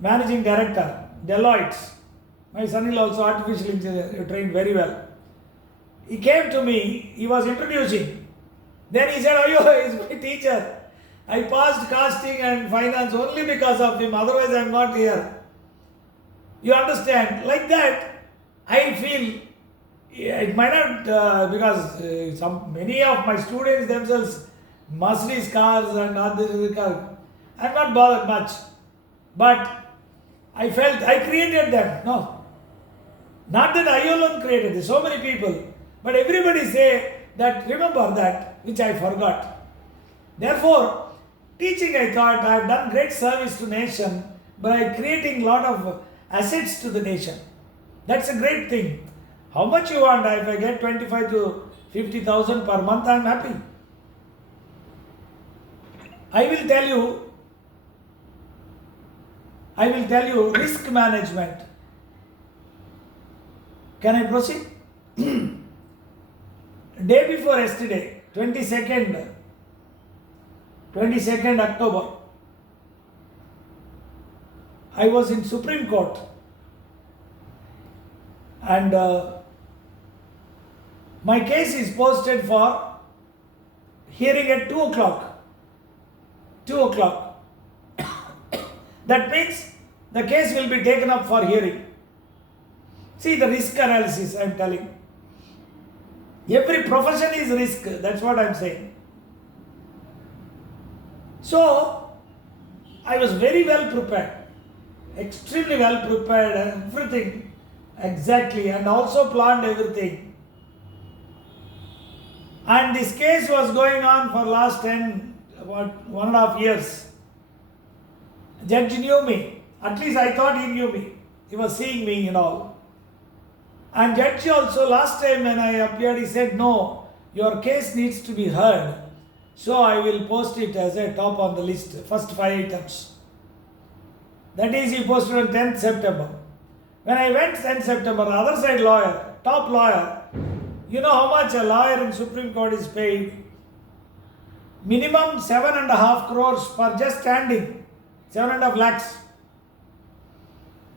managing director, Deloitte. My son-in-law also artificial engineer, trained very well. He came to me, he was introducing. Then he said, he is my teacher. I passed costing and finance only because of him, otherwise I am not here. You understand? Like that, I feel it might not, because many of my students themselves, Mercedes cars and other cars, I am not bothered much. But I felt I created them. No. Not that I alone created this, so many people. But everybody say that, remember that, which I forgot. Therefore, teaching, I thought I have done great service to nation by creating lot of assets to the nation. That's a great thing. How much you want? If I get 25 to 50,000 per month, I am happy. I will tell you risk management. Can I proceed? Day before yesterday, 22nd October, I was in Supreme Court and my case is posted for hearing at 2 o'clock. 2 o'clock. That means the case will be taken up for hearing. See the risk analysis I am telling. Every profession is risk, that's what I am saying. So, I was very well prepared, extremely well prepared, everything exactly, and also planned everything. And this case was going on for last 1.5 years. Judge knew me, at least I thought he knew me. He was seeing me and all. And judge also, last time when I appeared, he said, no, your case needs to be heard. So I will post it as a top on the list, first 5 items. That is, he posted on 10th September. When I went 10th September, the other side lawyer, top lawyer, you know how much a lawyer in Supreme Court is paid? Minimum 7.5 crores for just standing, 7.5 lakhs.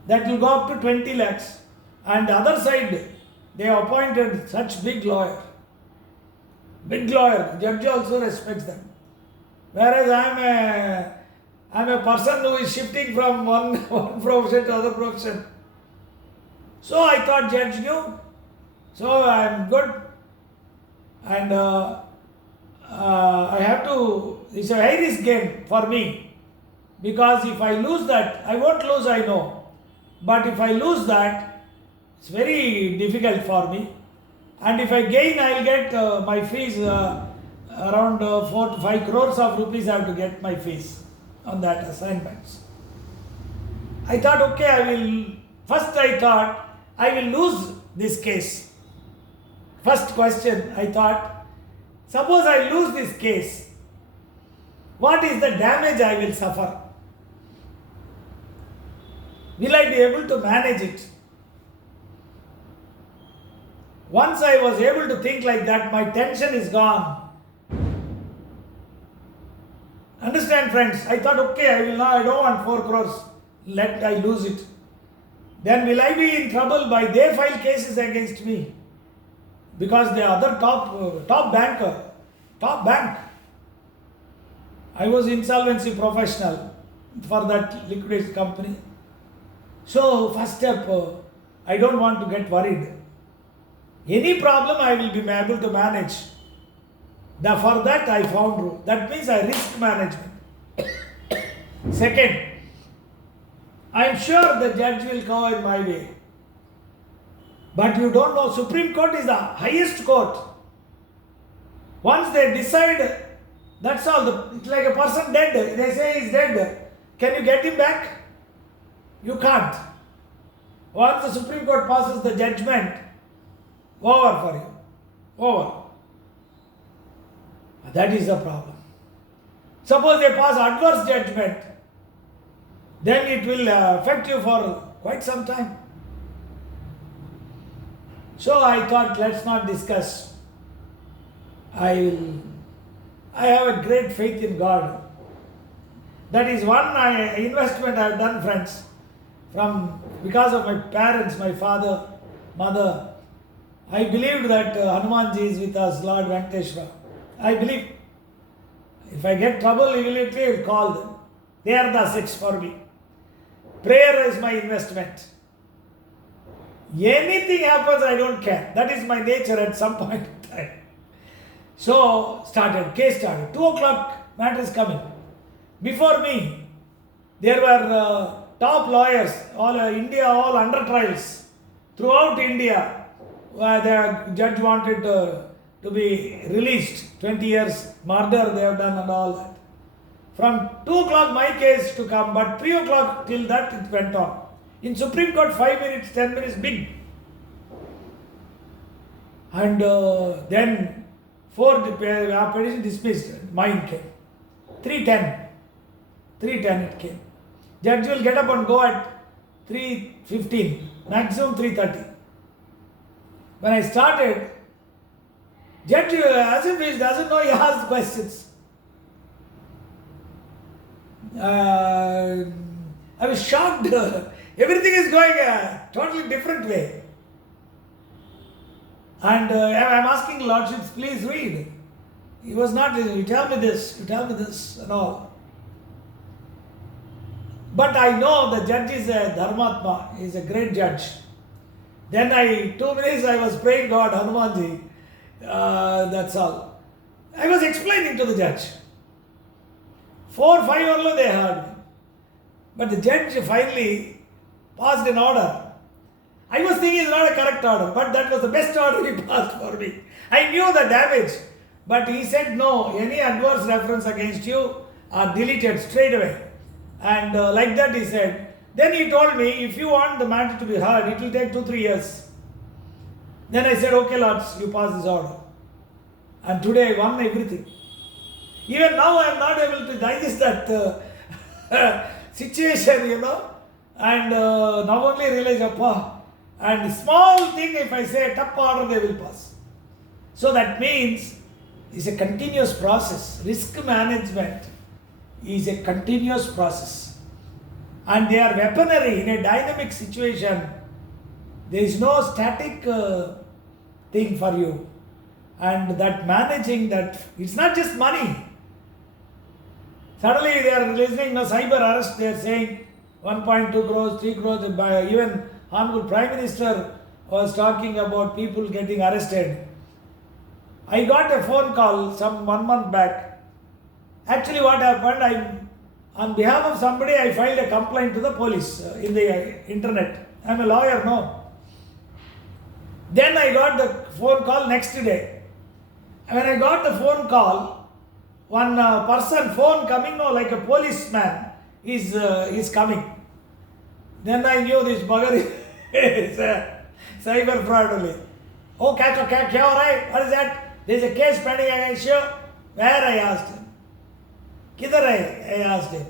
That will go up to 20 lakhs. And the other side, they appointed such big lawyer. Big lawyer, judge also respects them. Whereas I'm a person who is shifting from one profession to other profession. So I thought judge knew. So I'm good. And I have to, it's a high risk game for me. Because if I lose that, I won't lose, I know. But if I lose that, it's very difficult for me. And if I gain, I'll get my fees around 4 to 5 crores of rupees. I have to get my fees on that assignments. I thought, okay, I thought I will lose this case. First question, I thought, suppose I lose this case, what is the damage I will suffer? Will I be able to manage it? Once I was able to think like that, my tension is gone. Understand, friends? I thought, okay, I don't want 4 crores. Let I lose it. Then will I be in trouble by they file cases against me? Because the other top bank. I was insolvency professional for that liquidated company. So first step, I don't want to get worried. Any problem I will be able to manage. For that I found rule. That means I risk management. Second, I am sure the judge will go in my way. But you don't know, Supreme Court is the highest court. Once they decide, that's all. It's like a person dead. They say he's dead. Can you get him back? You can't. Once the Supreme Court passes the judgment, over for you. Over. That is the problem. Suppose they pass adverse judgment, then it will affect you for quite some time. So I thought, let's not discuss. I have a great faith in God. That is one investment I have done, friends. Because of my parents, my father, mother, I believed that Hanumanji is with us, Lord Venkateshwara. I believe if I get trouble, immediately I will call them. They are the assets for me. Prayer is my investment. Anything happens, I don't care. That is my nature at some point in time. So, case started. 2 o'clock, matter is coming. Before me, there were top lawyers, all India, all under trials. Throughout India, the judge wanted to be released. 20 years murder they have done and all that. From 2 o'clock my case to come, but 3 o'clock till that it went on. In Supreme Court 5 minutes, 10 minutes, big. And then 4 petition dismissed, mine came. 3:10 it came. Judge will get up and go at 3:15, maximum 3:30. When I started, judge, as if he doesn't know, he asked questions. I was shocked. Everything is going a totally different way. And I'm asking Lordships, please read. He was not, you tell me this, and all. But I know the judge is a Dharmatma, he is a great judge. Then 2 minutes I was praying God, Hanumanji, that's all. I was explaining to the judge. 4, 5 only they heard me. But the judge finally passed an order. I was thinking it's not a correct order, but that was the best order he passed for me. I knew the damage, but he said no, any adverse reference against you are deleted straight away. And like that he said. Then he told me, if you want the matter to be heard, it will take 2-3 years. Then I said, okay Lords, you pass this order. And today I won everything. Even now I am not able to digest that situation, And now only realize, and small thing, if I say a tough order, they will pass. So that means it's a continuous process. Risk management is a continuous process. And they are weaponry in a dynamic situation. There is no static thing for you. And that managing that, it's not just money. Suddenly they are listening, no cyber arrest, they are saying 1.2 crores, 3 crores, even Honorable Prime Minister was talking about people getting arrested. I got a phone call some 1 month back. Actually what happened, on behalf of somebody, I filed a complaint to the police in the internet. I am a lawyer, no. Then I got the phone call next day. When I got the phone call, one person phone coming, no, like a policeman is coming. Then I knew this bugger is cyber fraud only. Oh, kya ho raha hai? What is that? There is a case pending against you. Where? I asked him. Kidhar hai? I asked him.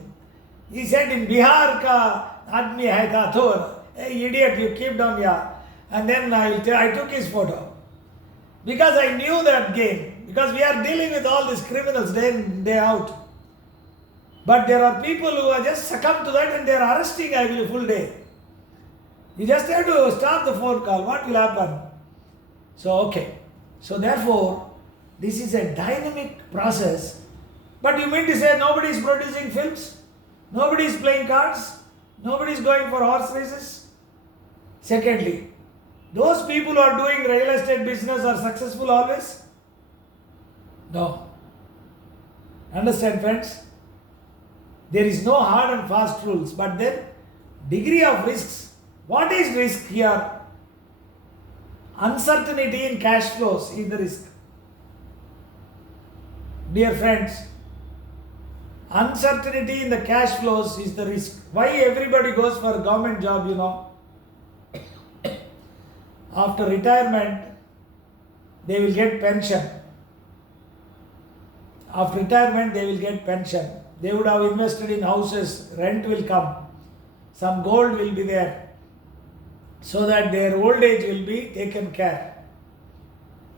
He said in Bihar ka admi hai tha thor. Hey idiot, you keep down here. And then I took his photo. Because I knew that game. Because we are dealing with all these criminals day in, day out. But there are people who are just succumb to that and they are arresting I will full day. You just have to stop the phone call. What will happen? So, okay. So, therefore, this is a dynamic process. But you mean to say nobody is producing films? Nobody is playing cards? Nobody is going for horse races? Secondly, those people who are doing real estate business are successful always? No. Understand, friends? There is no hard and fast rules, but then degree of risks. What is risk here? Uncertainty in cash flows is the risk. Dear friends, uncertainty in the cash flows is the risk. Why everybody goes for a government job, you know? After retirement, they will get pension. After retirement, they will get pension. They would have invested in houses, rent will come, some gold will be there, so that their old age will be taken care.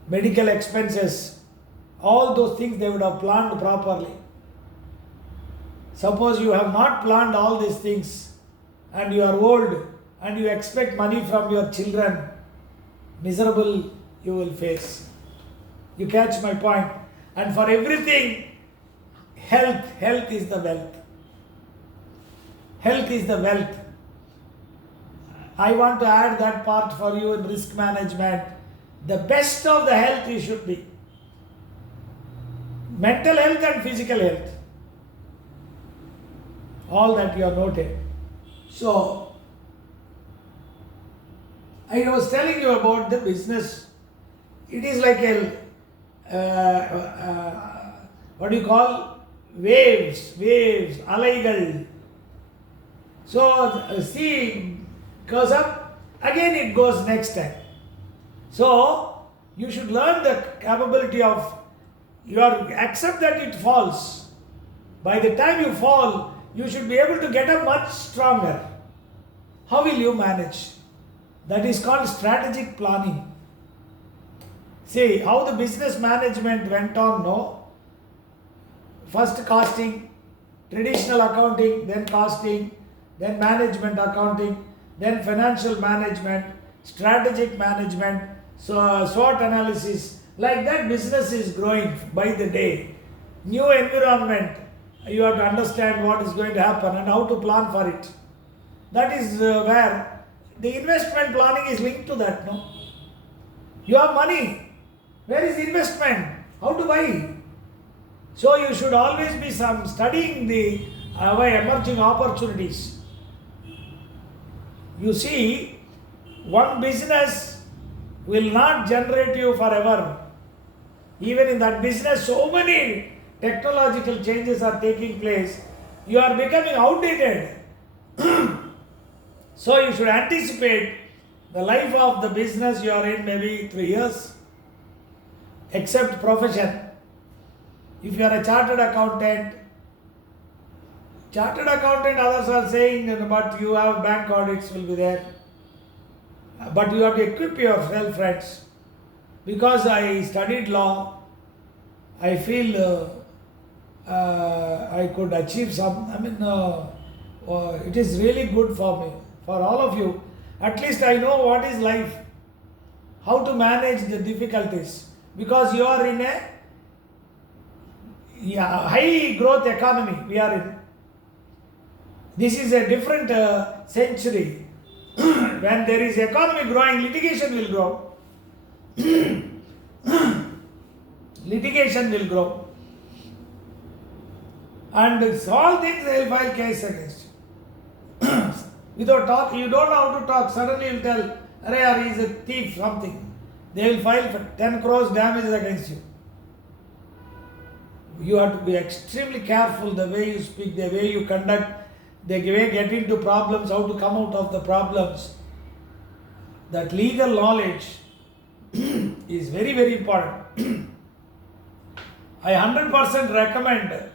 Medical expenses, all those things they would have planned properly. Suppose you have not planned all these things and you are old and you expect money from your children, miserable you will face. You catch my point? And for everything, health is the wealth. Health is the wealth. I want to add that part for you in risk management. The best of the health you should be. Mental health and physical health. All that you have noted. So, I was telling you about the business. It is like a, what do you call? Waves, alaigal. So, sea goes up, again it goes next time. So, you should learn the capability of, accept that it falls. By the time you fall, you should be able to get up much stronger. How will you manage? That is called strategic planning. See how the business management went on, no? First costing, traditional accounting, then costing, then management accounting, then financial management, strategic management, so SWOT analysis. Like that, business is growing by the day. New environment, you have to understand what is going to happen and how to plan for it. That is where the investment planning is linked to that, no? You have money. Where is the investment? How to buy? So you should always be studying the emerging opportunities. You see, one business will not generate you forever. Even in that business, so many technological changes are taking place. You are becoming outdated. So you should anticipate the life of the business you are in, maybe 3 years. Except profession. If you are a chartered accountant, others are saying, but you have bank audits will be there. But you have to equip yourself, friends. Because I studied law, I feel I could achieve some. It is really good for me, for all of you. At least I know what is life, how to manage the difficulties. because you are in a high growth economy we are in. This is a different century. When there is economy growing, litigation will grow. Litigation will grow. And all things they will file case against you. Without talk, you don't know how to talk. Suddenly you will tell, Arey, he is a thief, something. They will file for 10 crores damages against you. You have to be extremely careful the way you speak, the way you conduct, the way get into problems, how to come out of the problems. That legal knowledge is very, very important. I 100% recommend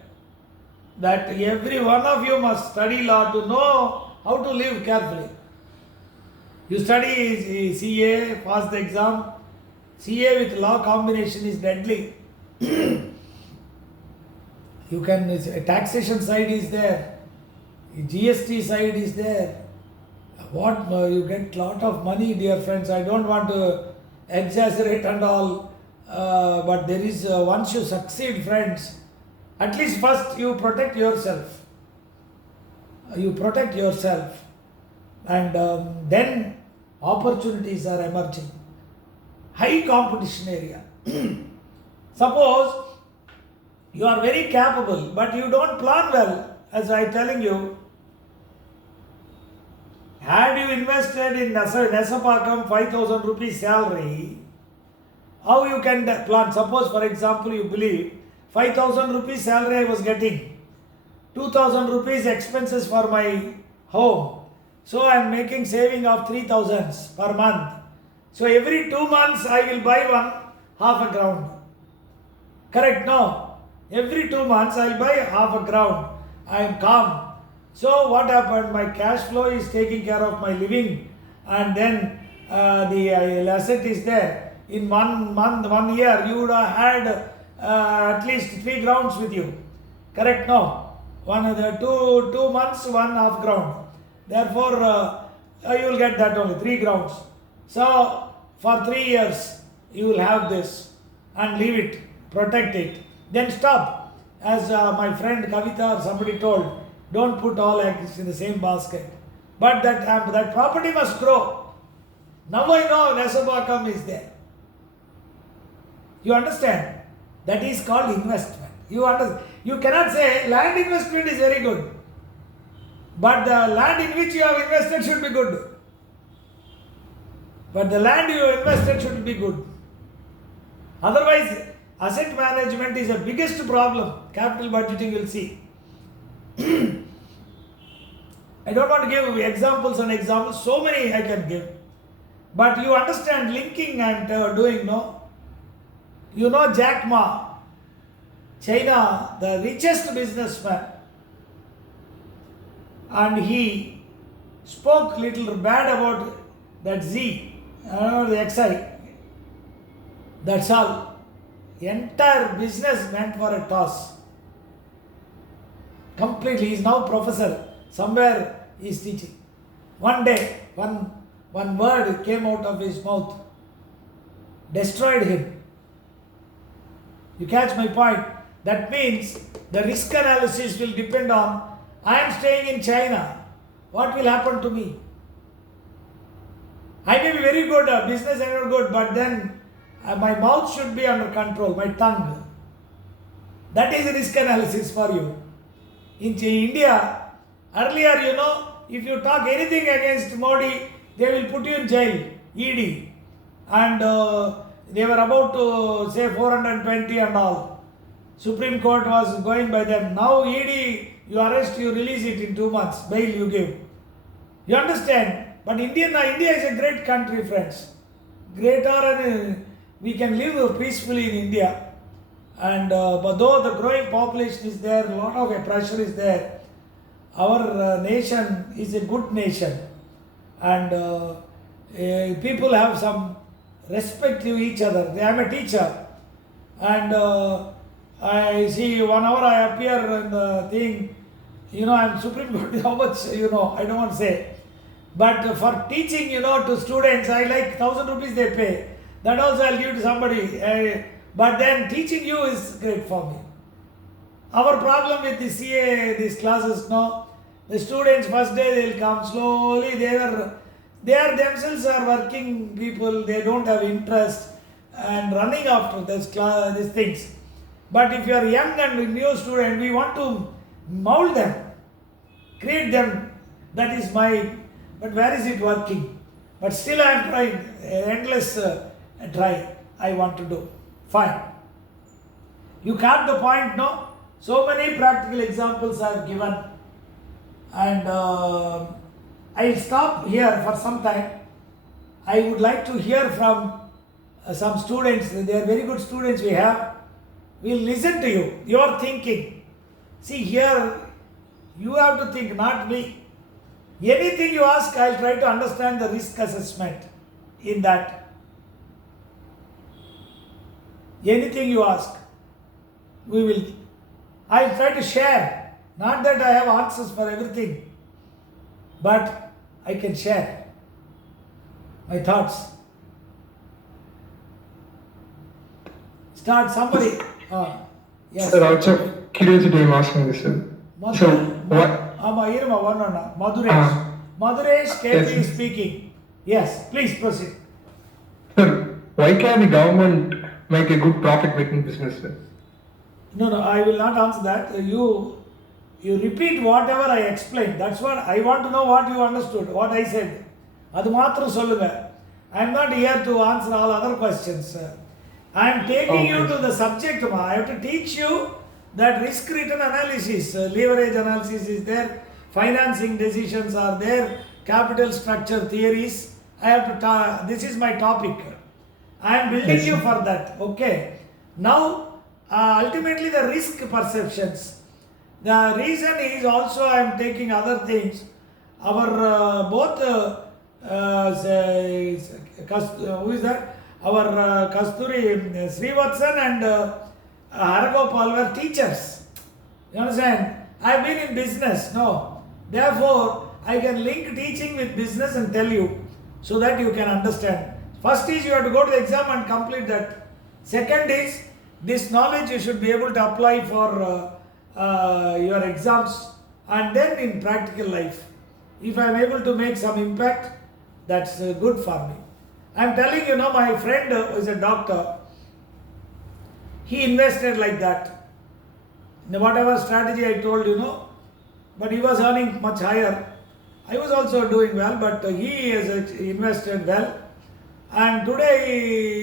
that every one of you must study law to know how to live carefully. You study CA, pass the exam. CA with law combination is deadly. You can, taxation side is there, GST side is there. What you get lot of money, dear friends. I don't want to exaggerate and all, but there is once you succeed, friends. At least first you protect yourself. You protect yourself, and then opportunities are emerging. High competition area. Suppose you are very capable, but you don't plan well, as I am telling you. Had you invested in Nesapakam 5,000 rupees salary, how you can plan? Suppose, for example, you believe 5,000 rupees salary I was getting, 2,000 rupees expenses for my home. So I am making saving of 3,000 per month. So every 2 months I will buy half a ground. Correct? No. Every 2 months I will buy half a ground. I am calm. So what happened? My cash flow is taking care of my living, and then the asset is there. In 1 month, 1 year, you would have had at least 3 grounds with you. Correct? No. 2 months, 1/2 ground. Therefore, you will get that only 3 grounds. So for 3 years, you will have this and leave it, protect it. Then stop. As my friend Kavita or somebody told, don't put all eggs in the same basket. But that property must grow. Now I know Nesapakam is there. You understand? That is called investment. You cannot say land investment is very good, but the land in which you have invested should be good. But the land you have invested should be good. Otherwise, asset management is the biggest problem. Capital budgeting will see. I don't want to give examples and examples. So many I can give. But you understand linking I am doing, no? You know Jack Ma, China, the richest businessman. And he spoke little bad about that Z, the XI. That's all. The entire business went for a toss. Completely. He is now professor. Somewhere he is teaching. One day, one word came out of his mouth. Destroyed him. You catch my point? That means the risk analysis will depend on, I am staying in China. What will happen to me? I may be very good, business I am not good, but then my mouth should be under control, my tongue. That is a risk analysis for you. In India, earlier, if you talk anything against Modi, they will put you in jail, ED. And they were about to say 420 and all. Supreme Court was going by them. Now ED, you arrest, you release it in 2 months, bail you give. You understand? But India is a great country, friends. Greater, and we can live peacefully in India. And but though the growing population is there, a lot of pressure is there, our nation is a good nation. And people have some respect to each other. I am a teacher. And I see 1 hour I appear in the thing, I am Supreme Court, how much, I don't want to say. But for teaching, to students, I like 1,000 rupees they pay. That also I'll give to somebody. But then teaching you is great for me. Our problem with the CA, these classes, no, the students first day they'll come slowly. They are themselves are working people. They don't have interest and running after these things. But if you are young and new student, we want to mold them, create them. That is my. But where is it working? But still I am trying, endless try I want to do. Fine. You got the point, no? So many practical examples I have given. And I'll stop here for some time. I would like to hear from some students. They are very good students we have. We'll listen to you. Your thinking. See here, you have to think, not me. Anything you ask, I'll try to understand the risk assessment in that. Anything you ask, I'll try to share. Not that I have answers for everything, but I can share my thoughts. Start somebody. Yes. Sir, out of curiosity, I'm asking this, sir. So, what? Maduresh. Maduresh KP Yes. speaking. Yes, please proceed. Sir, why can the government make a good profit-making business, sir? No, I will not answer that. You repeat whatever I explained. That's what I want to know, what you understood, what I said. அது மாத்திரம் சொல்லுங்க. I am not here to answer all other questions. I am taking you to the subject. I have to teach you that risk return analysis, leverage analysis is there, financing decisions are there, capital structure theories. I have to this is my topic. I am building you for that. Okay. Now, ultimately the risk perceptions. The reason is also I am taking other things. Our both who is that? Our Kasturi Srivatsan and Haragopal were teachers. You understand? I have been in business. No. Therefore, I can link teaching with business and tell you so that you can understand. First is you have to go to the exam and complete that. Second is this knowledge you should be able to apply for your exams and then in practical life. If I am able to make some impact, that's good for me. I am telling you now, my friend who is a doctor, he invested like that. Whatever strategy I told you, know, but he was earning much higher. I was also doing well, but he has invested well. And today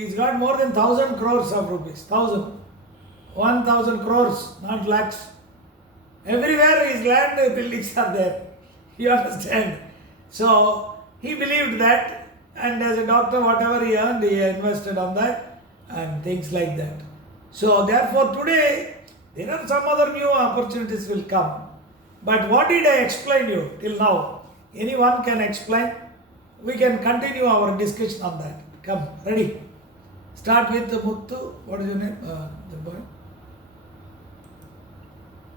he's got more than 1,000 crores of rupees. 1,000 crores, not lakhs. Everywhere his land buildings are there. You understand? So he believed that, and as a doctor, whatever he earned, he invested on that and things like that. So therefore today, there are some other new opportunities will come. But what did I explain you till now? Anyone can explain? We can continue our discussion on that. Come, ready? Start with Muttu. What is your name? The boy?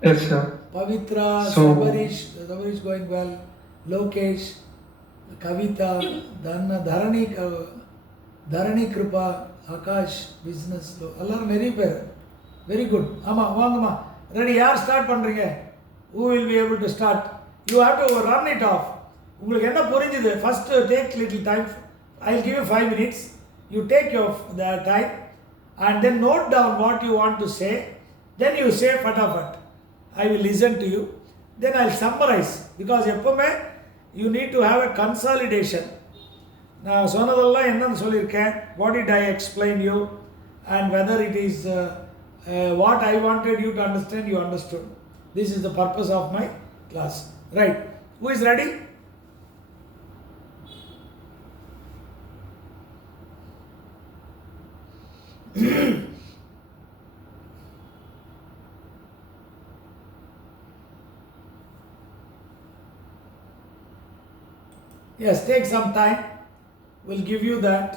Yes, sir. Pavitra, So- Sabarish going well. Lokesh, Kavita, Dharani Kripa, Akash, business. எல்லாரும் நிறைய பேர். Very good. ஆமா வாங்கம்மா. Ready? யார் start பண்றீங்க? Who will be able to start? You have to run it off. உங்களுக்கு என்ன புரிஞ்சுது? First take little time. I'll give you 5 minutes. You take your time and then note down what you want to say. Then you say fatafat. I will listen to you. Then I'll summarize. Because எப்பவுமே you need to have a consolidation. நான் சொன்னதெல்லாம் என்னன்னு சொல்லியிருக்கேன். What did I explain you? And whether it is what I wanted you to understand, you understood. This is the purpose of my class. Right. Who is ready? Yes, take some time. We'll give you that.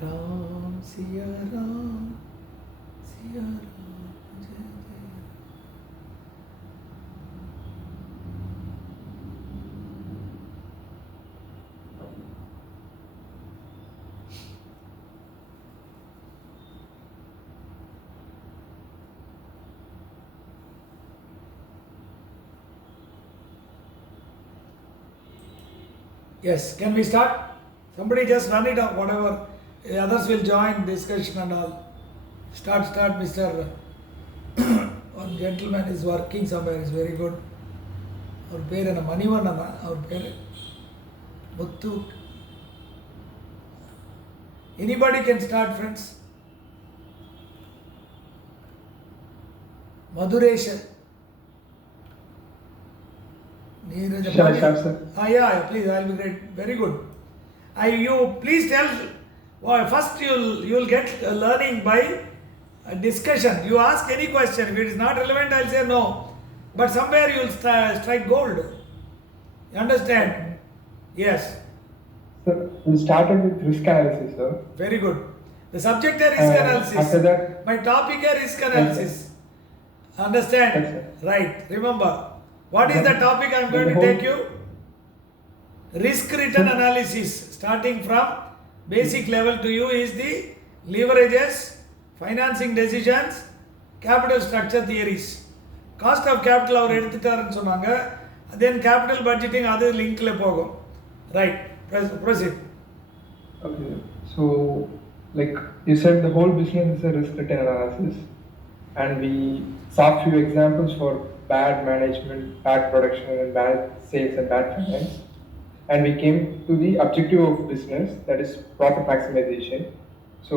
Ram, Siya Ram, Siya Ram, Jai Jai. Yes, can we start? Somebody just run it up, whatever. Others will join discussion and all. Start, Mr. One gentleman is working somewhere, is very good. Our parent, Manivanana, our parent. Muttu. Anybody can start, friends. Maduresha. Shall I start, sir? Yeah, please, I'll be great. Very good. You please tell. Well, first you'll get learning by discussion. You ask any question. If it is not relevant, I'll say no. But somewhere you'll strike gold. You understand? Yes. Sir, we started with risk analysis, sir. Very good. The subject is risk analysis. After that, My topic is risk analysis. Understand? Yes, Right. Remember. What is the topic I am going to whole- take you? Risk return analysis. Starting from basic level to you is the leverages, financing decisions, capital structure theories. Cost of capital அவர் எடுத்துட்டாருன்னு சொன்னாங்க. Then capital budgeting அது லிங்க்ல போகும். Right. Proceed. okay. So, like you said, the whole business is a risk return analysis, and we saw few examples for bad management, bad production, and bad sales and bad finance. And we came to the objective of business, that is profit maximization. So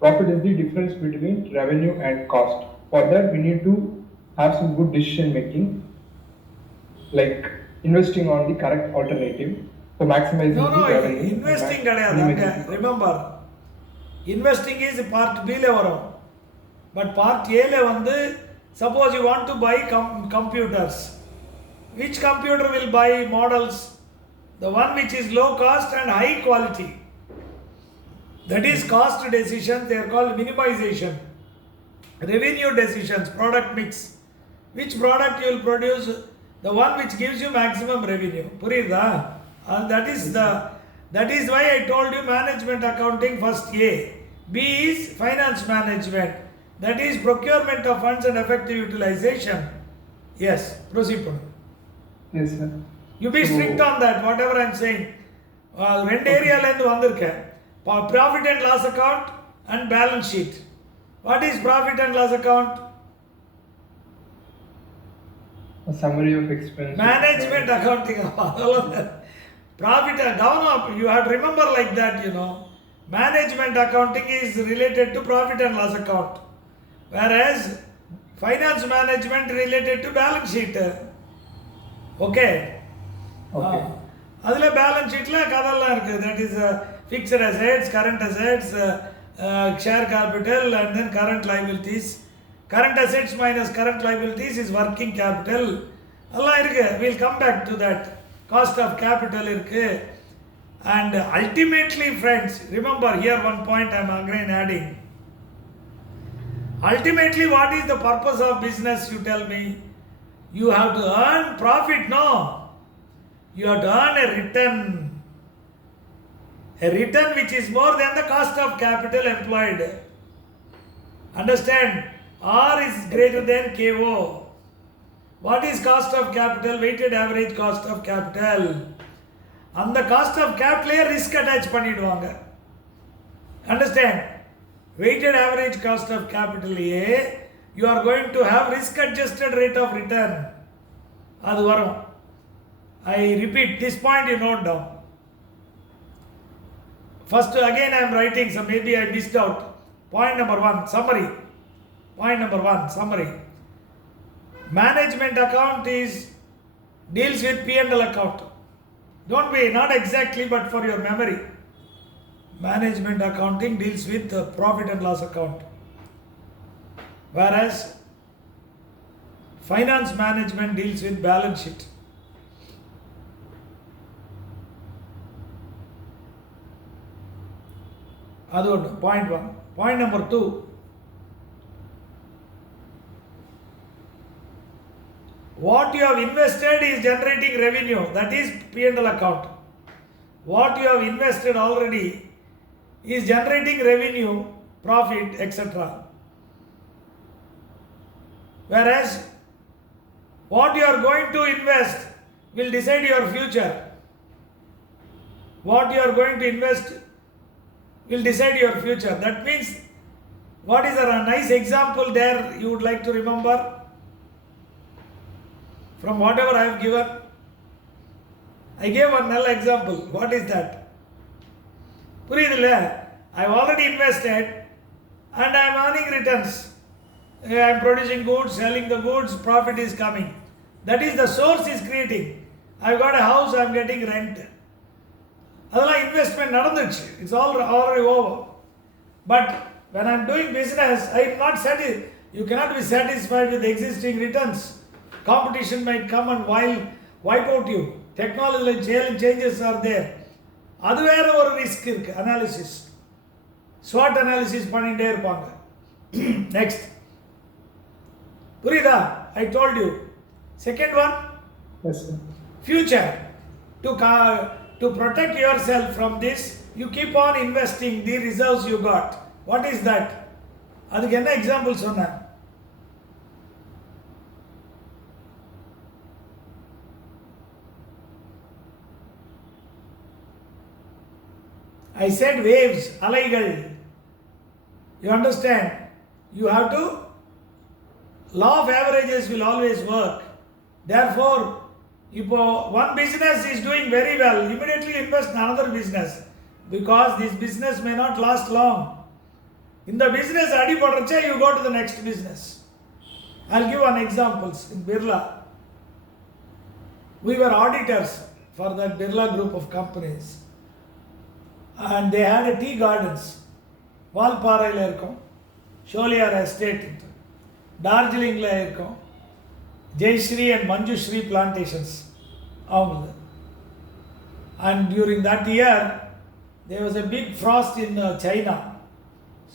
profit is the difference between revenue and cost. For that, we need to have some good decision making, like investing on the correct alternative for maximizing No, the revenue. and investing minimizing கிடையாது. the Remember, investing is part B ல வரும். But part A ல வந்து suppose you want to buy computers. Which computer will buy models? The one which is low cost and high quality. That is cost decisions, they are called minimization. Revenue decisions, product mix. Which product you will produce? The one which gives you maximum revenue. Purida? That is why I told you management accounting first A. B is finance management. That is procurement of funds and effective utilization. Yes, proceed. Yes, sir. You be strict on that, whatever I am saying. ரெண்டு ஏரியாலேருந்து வந்திருக்கேன். Profit and loss account and balance sheet. What is profit and loss account? A summary of expenses. Management accounting. Profit and down, you have to remember like that, you know. Management accounting is related to profit and loss account. Whereas finance management related to balance sheet. Okay. Okay. அதில் balance ஷீட்டில் கதெல்லாம் இருக்குது. That is fixed assets, current assets, share capital and then current liabilities. Current assets minus current liabilities is working capital. அதெல்லாம் இருக்குது. Will come back to that. Cost of capital இருக்குது. And ultimately friends, remember here one point I am again adding. Ultimately, what is the purpose of business, you tell me? You have to earn profit, no? You have to earn a return. A return which is more than the cost of capital employed. Understand? R is greater than KO. What is cost of capital? Weighted average cost of capital. And the cost of capital risk attach பண்ணிடுவாங்க. Understand? Weighted average cost of capital A, you are going to have risk adjusted rate of return. அது வரும். I repeat, this point you note down. First again I am writing, so maybe I missed out. Point number 1, summary. Point number 1, summary. Management account deals with P&L account. Don't be, not exactly, but for your memory. Management accounting deals with the profit and loss account, whereas finance management deals with balance sheet. அது ஒன்று point one. Point number 2, what you have invested is generating revenue, that is P&L account. What you have invested already is generating revenue, profit, etc. Whereas what you are going to invest will decide your future. What you are going to invest will decide your future. That means, what is a nice example there you would like to remember from whatever I have given? I gave one null example. What is that? புரியுதுல்ல? I have already invested and I am earning returns. I am producing goods, selling the goods, profit is coming. That is the source is creating. I have got a house, I am getting rent. அதெல்லாம் investment நடந்துச்சு. It's already over. But when I am doing business, I am not satisfied. You cannot be satisfied with the existing returns. Competition might come and wipe out you. Technological changes are there. அது வேற ஒரு risk இருக்கு. Analysis, ஸ்வாட் analysis பண்ணிட்டே இருப்பாங்க. Next, புரியுதா? I told you. Second one, Yes, sir. future. To protect yourself from this, you keep on investing the reserves you got. What is that? அதுக்கு என்ன example சொன்னேன்? I said waves, அலைகள். You understand? You have to, law of averages will always work. Therefore, if one business is doing very well, immediately invest in another business, because this business may not last long. In the business அடிபடுறச்சே, you go to the next business. I'll give one examples. In Birla, we were auditors for that Birla group of companies, and they had a tea gardens. வால்பாறையில் இருக்கும், ஷோலியார் estate, டார்ஜிலிங்கில் இருக்கும், Jayshree and Manjushree plantations அவங்களது. And during that year, there was a big frost in China.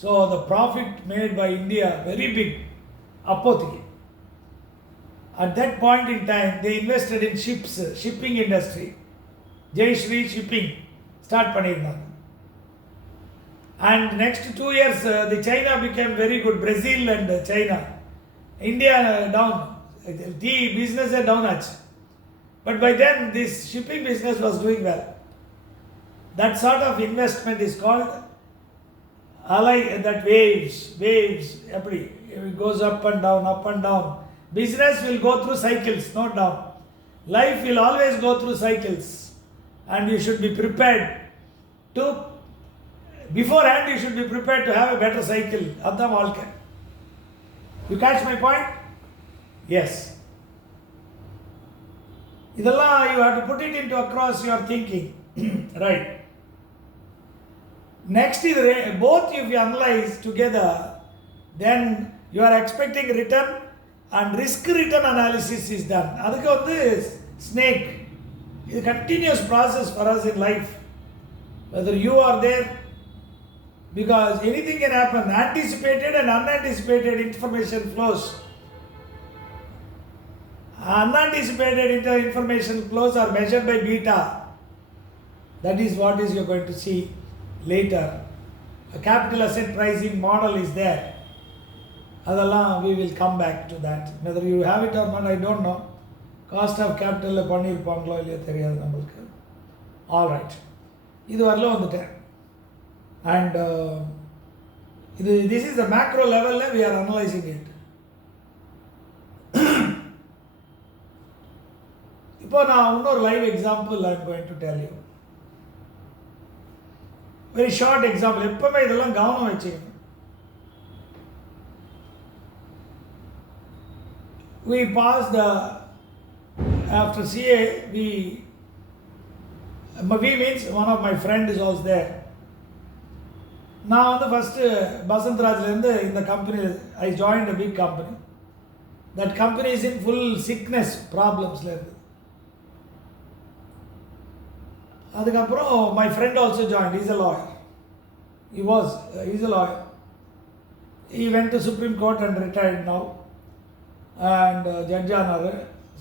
So the profit made by India, very big, அப்போதைக்கு. At that point in time, they invested in ships, shipping industry. Jayashree Shipping start பண்ணியிருந்தாங்க. And next 2 years, the China became very good, Brazil and China. India down, tea business down ஆச்சு. But by then, this shipping business was doing well. That sort of investment is called that waves, எப்படி, it goes up and down. Business will go through cycles, not down. Life will always go through cycles, and you should be prepared to, beforehand you should be prepared to have a better cycle. அதான் வாழ்க்கை. You catch my point? Yes. இதெல்லாம் you have to put it into across your thinking. Right. Next is both, if you analyze together, then you are expecting return and risk return analysis is done. அதுக்கு வந்து snake. It's a continuous process for us in life. Whether you are there, because anything can happen. Anticipated and unanticipated information flows. Unanticipated information flows are measured by beta. That is what is you're going to see later. A capital asset pricing model is there. அதெல்லாம் we will come back to that. Whether you have it or not, I don't know. Cost of capital பண்ணியிருப்பாங்களோ இல்லையோ தெரியாது நம்மளுக்கு. All right. இது வரல வந்துட்டேன். And this is the macro level, we are analyzing it. இப்போ நான் இன்னொரு live example I am going to tell you. Very short example. எப்பவுமே இதெல்லாம் கவனம் வச்சுக்கணும். We passed after CA, we means one of my friend is also there. நான் வந்து first பசந்த்ராஜ்லேருந்து இந்த company I joined a big company. That company is in full sickness ப்ராப்ளம்ஸில் இருக்குது. அதுக்கப்புறம் my friend also joined. Is a lawyer. Is a lawyer. He went to Supreme Court and retired now. And judge ஆனாரு.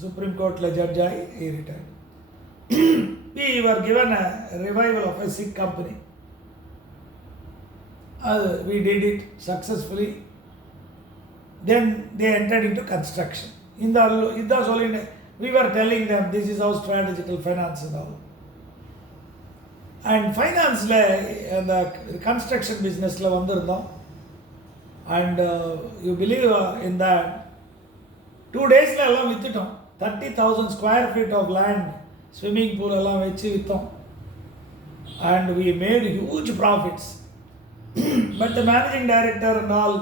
Supreme Courtல judge ஆகி he retired. We were given a revival of a sick company. We did it successfully. Then they entered into construction. இதான் சொல்லிட்டு we were telling them this is how strategical finance and all. And ஃபைனான்ஸில் அந்த construction பிஸ்னஸில் வந்திருந்தோம். And you believe in that 2 days எல்லாம் விற்றுட்டோம். 30,000 square feet of land, swimming pool எல்லாம் வச்சு விற்றோம். And we made huge profits. But the managing director and all,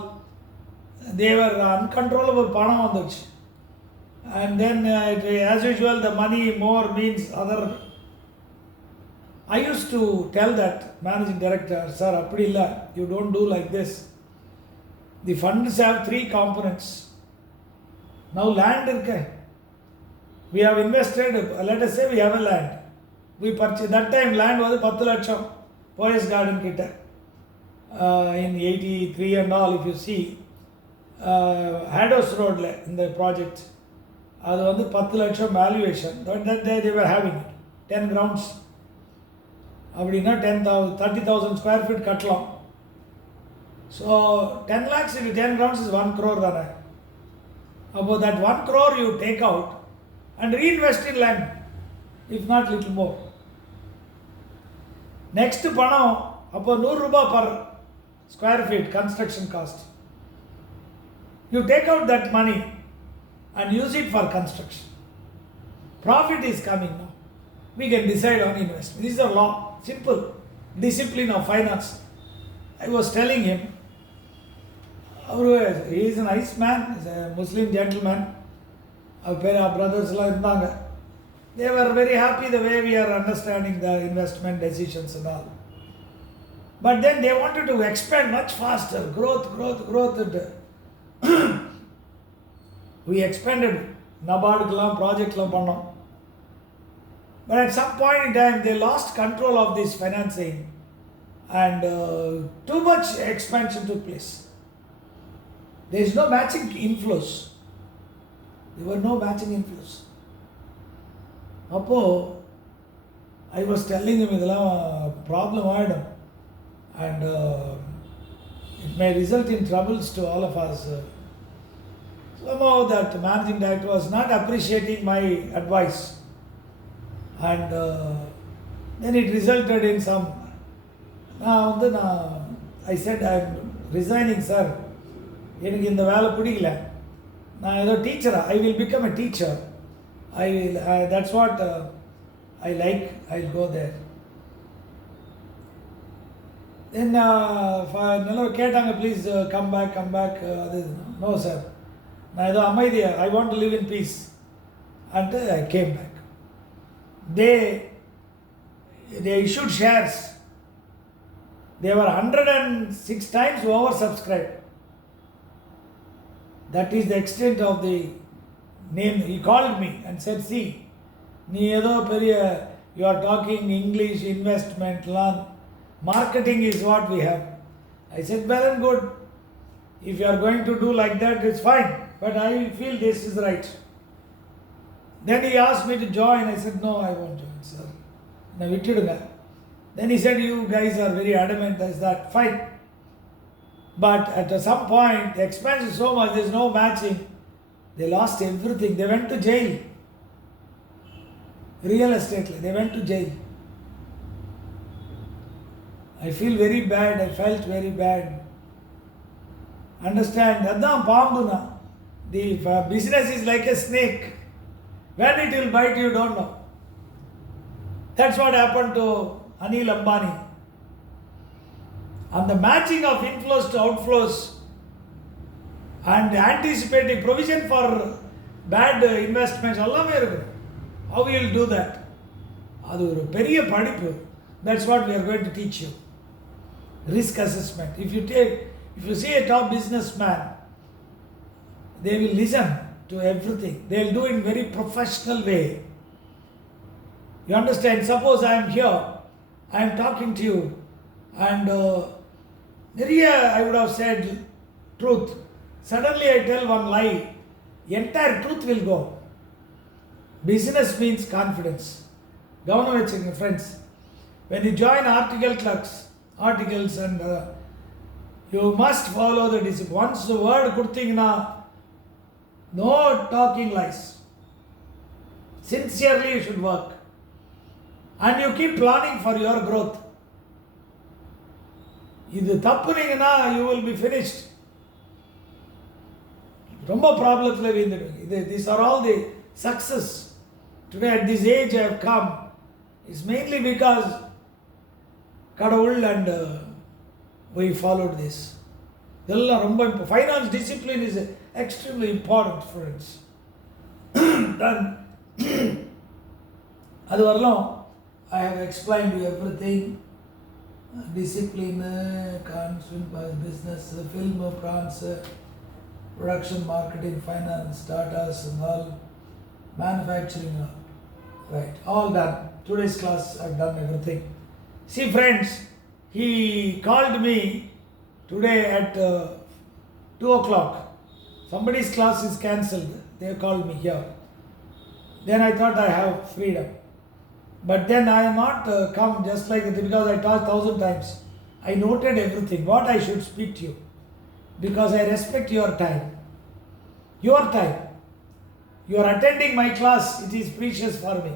they were uncontrollable. பணம் வந்துச்சு. And then as usual the money more means other. I used to tell that managing director, sir, அப்படி இல்லை, you don't do like this. The funds have 3 components. Now land irukku. We have invested, let us say we have a land. We purchased, that time land was 10 lakham. Poise Garden kitta. In 83 and all, if you see, Hados Road in the project, அது வந்து 10 lakham valuation. That they were having it. 10 grounds. அப்படின்னா 30,000 square feet கட்டலாம். So 10 lakhs into 10 grounds is 1 crore தானே. About that 1 crore you take out and reinvest in land, if not little more. Next பணம் அப்போ 100 ரூபாய் per square feet construction cost. You take out that money and use it for construction. Profit is coming now. We can decide on investment. This is a law, simple discipline of finance. I was telling him, he is a nice man, he is a Muslim gentleman. Our brothers இருந்தாங்க. They were very happy the way we are understanding the investment decisions and all. But then they wanted to expand much faster, growth. We expanded, NABARD project பண்ணோம். But at some point in time, they lost control of this financing and too much expansion took place. There is no matching inflows. There were no matching inflows. அப்போ I was telling him இதெல்லாம் problem ஆகிடும் and it may result in troubles to all of us. Somehow that managing director was not appreciating my advice. And then it resulted in some. I said, I am resigning, sir. எனக்கு இந்த வேலை பிடிக்கல. நான் ஏதோ டீச்சரா, I will become a teacher. That's what I like. I'll go there. Then கேட்டாங்க, please come back. No, sir. நான் ஏதோ அமைதியா, I want to live in peace. And I came back. They issued shares. They were 106 times oversubscribed. That is the extent of the name. He called me and said, see, you are talking English, investment, marketing is what we have. I said, well and good. If you are going to do like that, it's fine. But I feel this is right. Then he asked me to join. I said, no, I won't join, sir. Then he said, you guys are very adamant as that. Fine. But at some point, the expense is so much, there's no matching. They lost everything. They went to jail. Real estate, they went to jail. I feel very bad. I felt very bad. Understand? The business is like a snake. When it will bite, you don't know. That's what happened to Anil Ambani. And the matching of inflows to outflows and anticipating provision for bad investments, how we will do that? That's what we are going to teach you. risk assessment. If you see a top businessman, they will listen to everything. They will do it in very professional way. You understand? Suppose I am here, I am talking to you, and I would have said truth. Suddenly I tell one lie, entire truth will go. Business means confidence. Governor vechukங்க friends. When you join articles and you must follow the discipline. Once the word கொடுத்தீங்கன்னா, no talking lies. Sincerely you should work. And you keep planning for your growth. இது தப்புனீங்கன்னா you will be finished. ரொம்ப ப்ராப்ளத்தில் வீழ்ந்துடுவீங்க. These are all the success. Today at this age I have come is mainly because கடவுள் and we followed this. இதெல்லாம் ரொம்ப finance discipline is extremely important, friends. Then அது வரலாம். I have explained you everything. Discipline, consumer business, film, France, production, marketing, finance, starters and all, manufacturing, right, all done. Today's class I've done everything. See friends, he called me today at 2 o'clock. Somebody's class is cancelled. They called me here. Then I thought I have freedom. But then I am not come just like that because I taught 1,000 times. I noted everything, what I should speak to you. Because I respect your time. Your time. You are attending my class, it is precious for me.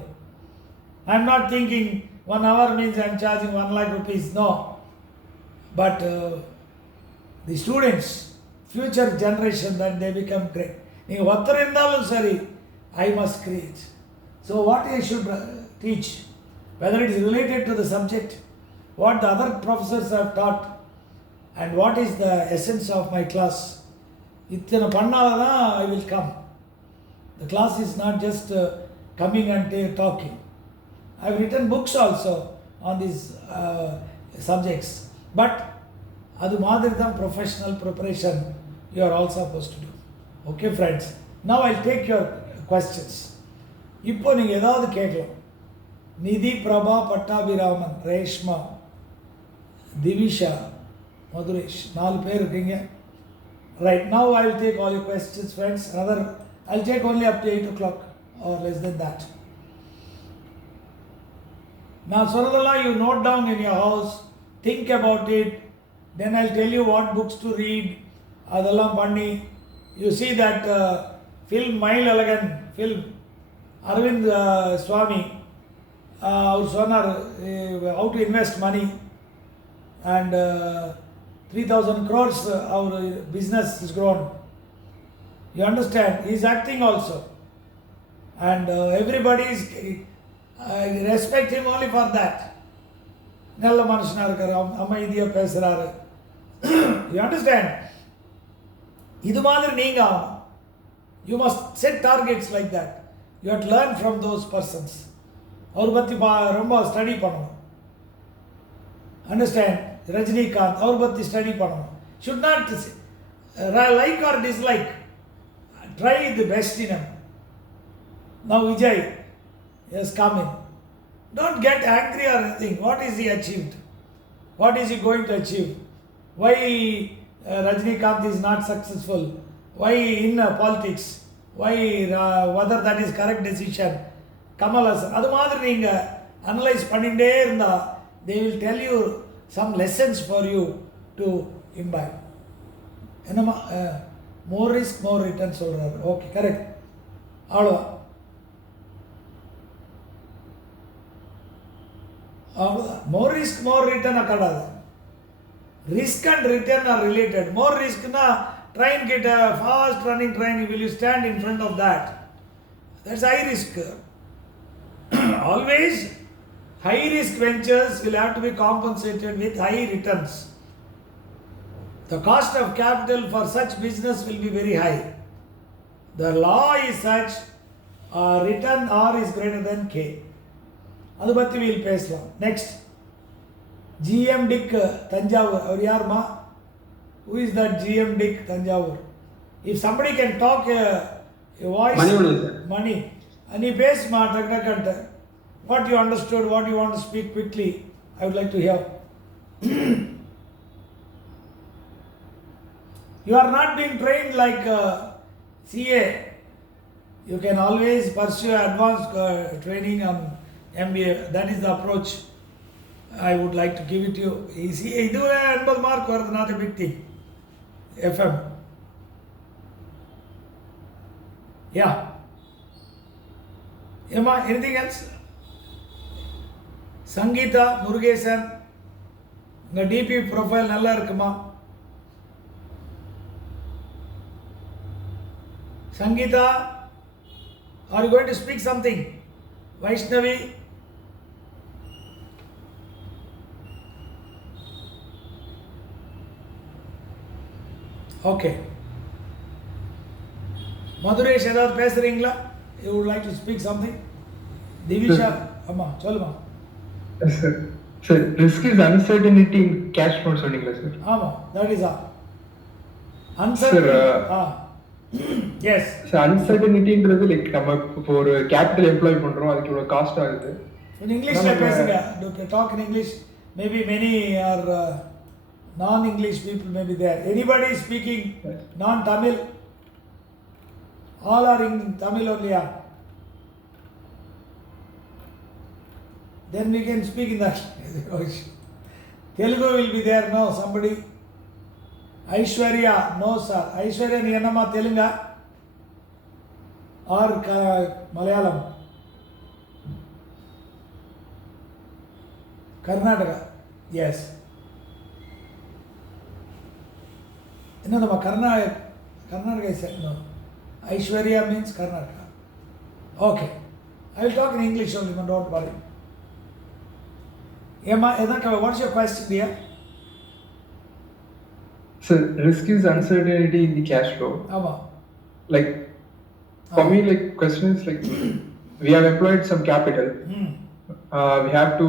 I am not thinking 1 hour means I am charging 1 lakh rupees. No. But the students, future generation, that they become great. நீங்கள் ஒருத்தர் இருந்தாலும் சரி, I must create. So what I should teach, whether it is related to the subject, what the other professors have taught, and what is the essence of my class. இத்தனை பண்ணாதான் I will come. The class is not just coming and talking. I have written books also on these subjects. But அது மாதிரி தான் professional preparation you are all supposed to do. Okay friends, now I'll take your questions. இப்போ நீங்கள் ஏதாவது கேட்கலாம். நிதி, பிரபா, பட்டாபிராமன், ரேஷ்மா, திவிஷா, மதுரேஷ், 4 பேர் இருக்கீங்க. Right, now I will take all your questions, friends. I'll take only up to 8 o'clock or less than that. நான் சொல்றதெல்லாம் you note down in your house, think about it, then I'll tell you what books to read. அதெல்லாம் பண்ணி, you see that film, Mile Elegant film, Aravind சுவாமி, அவர் சொன்னார் how to invest money and 3,000 crores our business is grown. You understand? He is acting also. And everybody is, respect him only for that. நல்ல மனுஷனாக இருக்கார், அமைதியாக பேசுகிறாரு. You understand? இது மாதிரி நீங்கள் ஆகணும். You must set targets like that. You have to learn from those persons. அவர் பற்றி ரொம்ப ஸ்டடி பண்ணணும். Understand? ரஜினிகாந்த், அவர் பற்றி ஸ்டடி பண்ணணும். Should not like or dislike. Try the best in him. Now Vijay has come in. Don't get angry or anything. What is he achieved? What is he going to achieve? Why Rajinikanth is not successful? Why in politics? Why whether that is correct decision? Kamal Hassan. அது மாதிரி நீங்கள் analyse பண்ணிகிட்டே இருந்தால் they will tell you some lessons for you to imbibe. என்னம்மா more risk more return சொல்கிறாரு. Okay, correct. அவ்வளோதான். More risk more return கிடையாது. Risk and return are related. More risk na train get a fast running train, will you stand in front of that? That's high risk. Always high risk ventures will have to be compensated with high returns. The cost of capital for such business will be very high. The law is such, return R is greater than K. அது பற்றி we'll பேசலாம். Next. GM Dick Tanjavur. Or yarma? Who is that GM Dick Tanjavur? If somebody can talk a voice. Money, sir. Money. And he pays what you understood, what you want to speak quickly. I would like to hear. You are not being trained like CA. You can always pursue advanced training on MBA. That is the approach I would like to give it to you. CA, this 80 mark was not a big thing. FM. Yeah. Emma, anything else? Sangeeta Murugesan. The DP profile nalla irukuma. Sangeeta, are you going to speak something? Vaishnavi? Okay. Maduresh, ஏதாவது பேசுறீங்களா? You would like to speak something? Divisha, அம்மா சொல்லுமா. Yes, sir. Sir, risk is uncertainty in cash flow சொன்னீங்களா sir? ஆமா, that is all. Uncertainty. Sir, Yes. So uncertaintyன்றது like நம்ம இப்போ ஒரு capital employee பண்றோம் அதுக்கு இவ்வளவு காஸ்ட் ஆகுது. In English la பேசுங்க. Talk in English. Maybe many are non-English people may be there. Anybody speaking non-Tamil? All are in Tamil only. Then we can speak in that. Telugu will be there. No, somebody. Aishwarya, no sir. Aishwarya, நீ என்னமா தெலுங்கா? Or Malayalam? Karnataka. Yes. Karnataka is said no. Aishwarya means Karnataka. Okay. I will talk in English only, but don't worry. Emma, what's your question, dear? So risk is uncertainty in the cash flow. Ama. Like for me, like question is like we have employed some capital. We have to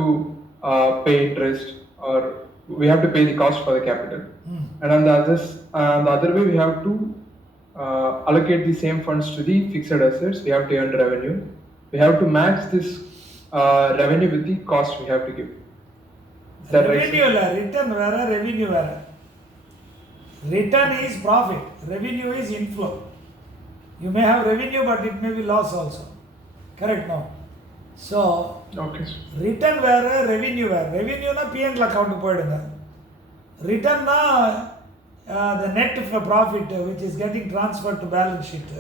pay interest or we have to pay the cost for the capital. And on the other way, we have to allocate the same funds to the fixed assets. We have to earn revenue. We have to match this revenue with the cost we have to give. Is that Revenue, right? return, revenue. Return is profit, revenue is inflow. You may have revenue, but it may be loss also. Correct, no? So, Okay. return வேற revenue வேற. Revenue-na P&L account போயிடுங்க. Return-na the net profit which is getting transferred to balance sheet.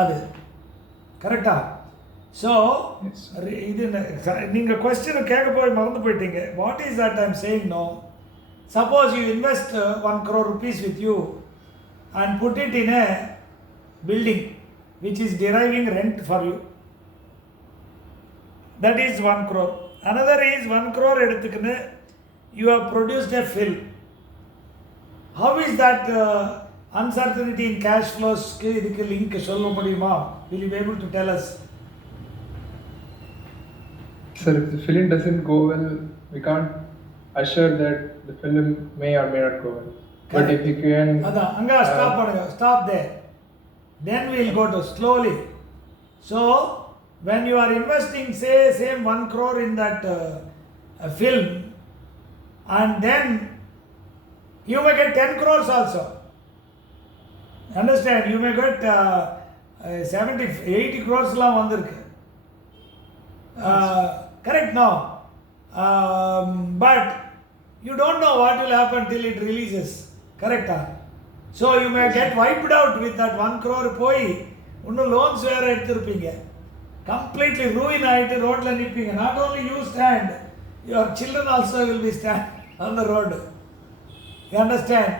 அது கரெக்டா? So, இது நீங்க question கேட்க போய் மறந்து போயிட்டீங்க. What is that I am saying now? Suppose you invest 1 crore rupees with you and put it in a building which is deriving rent for you. That is 1 crore. Another is 1 crore எடுத்துக்கின்னு you have produced a fill. How is that uncertainty in cash flows இதுக்கு link சொல்ல முடியுமா? Will you be able to tell us? Sir, if the film doesn't go well, we can't assure that the film may or may not go well. But if we can... அதான் அங்க stop பண்ணுங்க. Stop there. Then we will go to slowly. So, when you are investing, say, same 1 crore in that film, and then you may get 10 crores also. Understand? You may get 70, 80 crores la vandirukku. Correct now. But you don't know what will happen till it releases. Correct? So you may get wiped out with that 1 crore போய் இன்னும் loans வேற எடுத்திருப்பீங்க. Completely ruin ஆயிட்டு ரோட்ல நிற்பீங்க. Not only you stand, your children also will be stand on the road. You understand?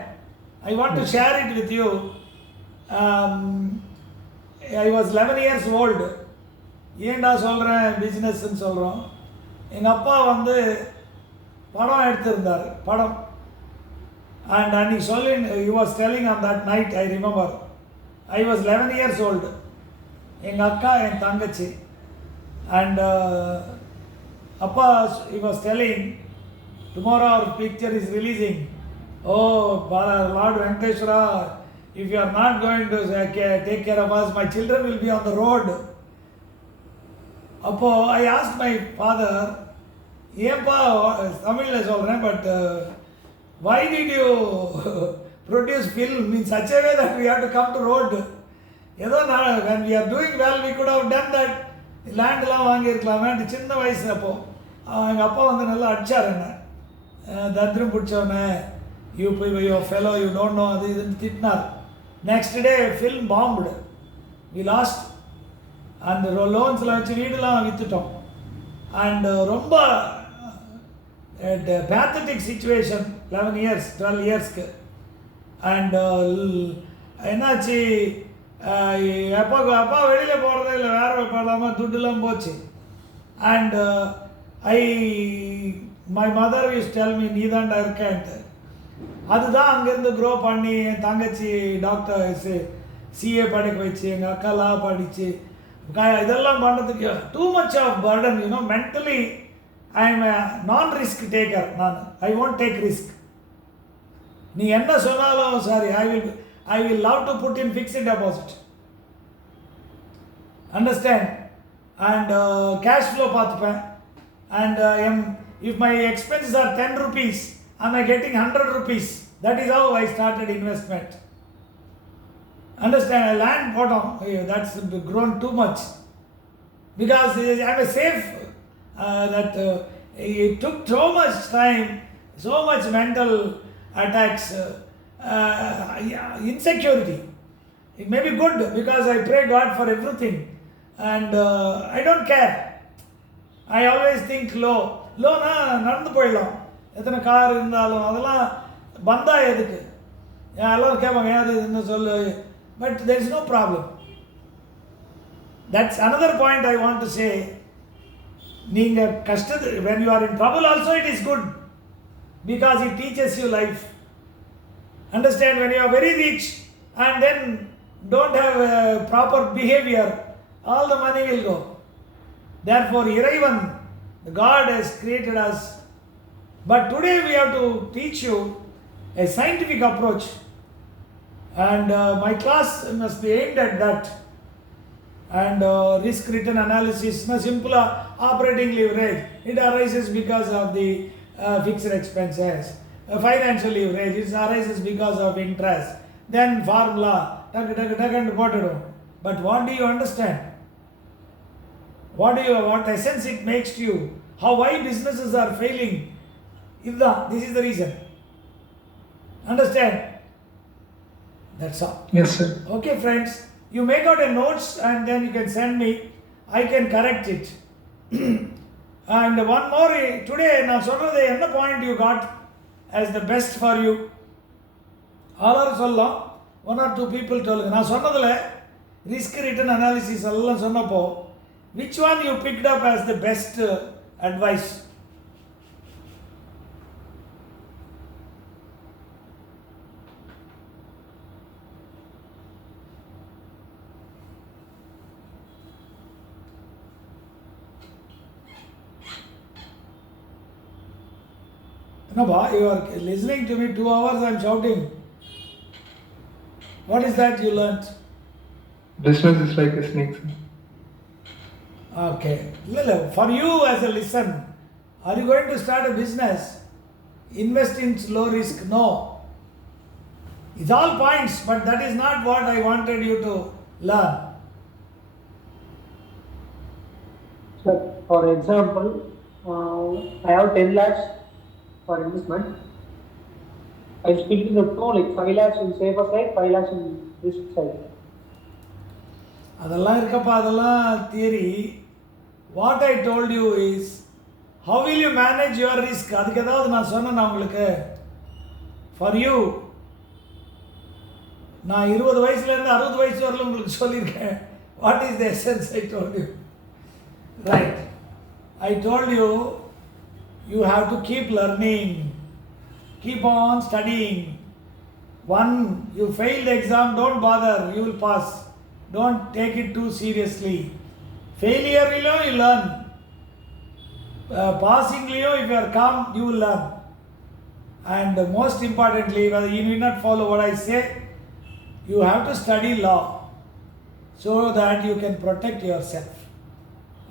I want to share it with you. I was 11 years old. ஏன்டா சொல்கிறேன் பிஸ்னஸ்ன்னு சொல்கிறோம். எங்கள் அப்பா வந்து படம் எடுத்திருந்தார் படம். And he was telling on that night, I remember, I was 11 years old. எங்கள் அக்கா என் தங்கச்சி. And அப்பா he was telling Tomorrow our picture is releasing. Oh, Lord Venkateshwara, if you are not going to take care of us, my children will be on the road. அப்போ I asked my father, ஏன்பா தமிழில் சொல்கிறேன், but why did you produce film in such a way that we have to come to road? ஏதோ நான் when we are doing well, we could have done that. லேண்ட்லாம் வாங்கியிருக்கலாமே. சின்ன வயசு அப்போது எங்கள் அப்பா வந்து நல்லா அடித்தார் என்ன, தந்திரம் பிடிச்சவனே, you fellow you don't know, அது இதுன்னு திட்டினார். Next day film bombed, we lost. அந்த லோன்ஸில் வச்சு வீடுலாம் விற்றுட்டோம். அண்ட் ரொம்ப பேத்தட்டிக் சுச்சுவேஷன் 11 years 12 yearsக்கு. அண்ட் என்னாச்சு, அப்பா வெளியில் போகிறதே இல்லை, வேறு போடாமல் துட்டுலாம் போச்சு. And my mother use tell me, நீ தான்டா இருக்கேன்ட்டு. அதுதான் அங்கேருந்து க்ரோ பண்ணி என் தங்கச்சி டாக்டர் சிஏ படிக்க வச்சு, எங்கள் அக்கா லா படித்து, இதெல்லாம் பண்ணுறதுக்கு too much of burden, you know. Mentally I am நான் ரிஸ்க் டேக்கர். நான் ஐ ஒன்ட் டேக் ரிஸ்க். நீ என்ன சொன்னாலும் sorry, I will love to put in fixed deposit. Understand? And cash flow பார்த்துப்பேன். And if my expenses are 10 rupees, am I getting 100 rupees? That is how I started investment. Understand? I land bottom. That's grown too much. Because I am safe. It took so much time, so much mental attacks. Insecurity. It may be good because I pray God for everything, and I don't care. I always think low நடந்து போயிடலாம், எத்தனை car இருந்தாலும் அதெல்லாம் பந்தா எதுக்கு, எல்லோரும் கேட்பாங்க ஏன் இதுன்னு சொல்லு, but there is no problem. That's another point I want to say. நீங்கள் கஷ்டத்து, when you are in trouble also it is good because it teaches you life. Understand? When you are very rich and then don't have proper behavior, all the money will go. Therefore, Iraivan, the God has created us. But today we have to teach you a scientific approach. And my class must be aimed at that. And risk return analysis, simple operating leverage. It arises because of the fixed expenses. Financial leverage, it arises because of interest. Then formula, and potato. But what do you understand? What essence it makes to you? Why businesses are failing? This is the reason. Understand? That's all. Yes, sir. Okay, friends. You make out a notes and then you can send me. I can correct it. And one more. Today, நான் சொல்றது என்ன point you got as the best for you? ஆளாரும் சொல்லலாம், 1 or 2 people சொல்லுங்க. நான் சொன்னதில் risk return analysis எல்லாம் சொன்னப்போ which one you picked up as the best advice? No, you are listening to me 2 hours, I am shouting. What is that you learnt? Business is like a snake, sir. Okay. For you as a listen, are you going to start a business? Invest in low risk? No. It's all points, but that is not what I wanted you to learn. So, for example, I have 10 lakhs for investment. I'm speaking of 2, like 5 lakhs in safer side, 5 lakhs in risk side. அதெல்லாம் இருக்கப்பா, அதெல்லாம் theory. What I told you is how will you manage your risk. அதுக்கு ஏதாவது நான் சொன்னேன் உங்களுக்கு? For you நான் 20 வயசுலேருந்து 60 வயசு வரல உங்களுக்கு சொல்லியிருக்கேன். What is the essence I told you? Right, I told you you have to keep learning, keep on studying. One, you fail the exam, don't bother, you will pass. Don't take it too seriously. Failure you learn. Passing if you are calm, you will learn. And most importantly, whether you need not follow what I say, you have to study law so that you can protect yourself.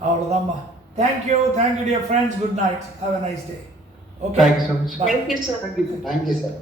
Avladamma. Thank you, dear friends. Good night. Have a nice day. Okay. Thank you so much. Bye. Thank you, sir. Thank you, sir. Thank you, sir.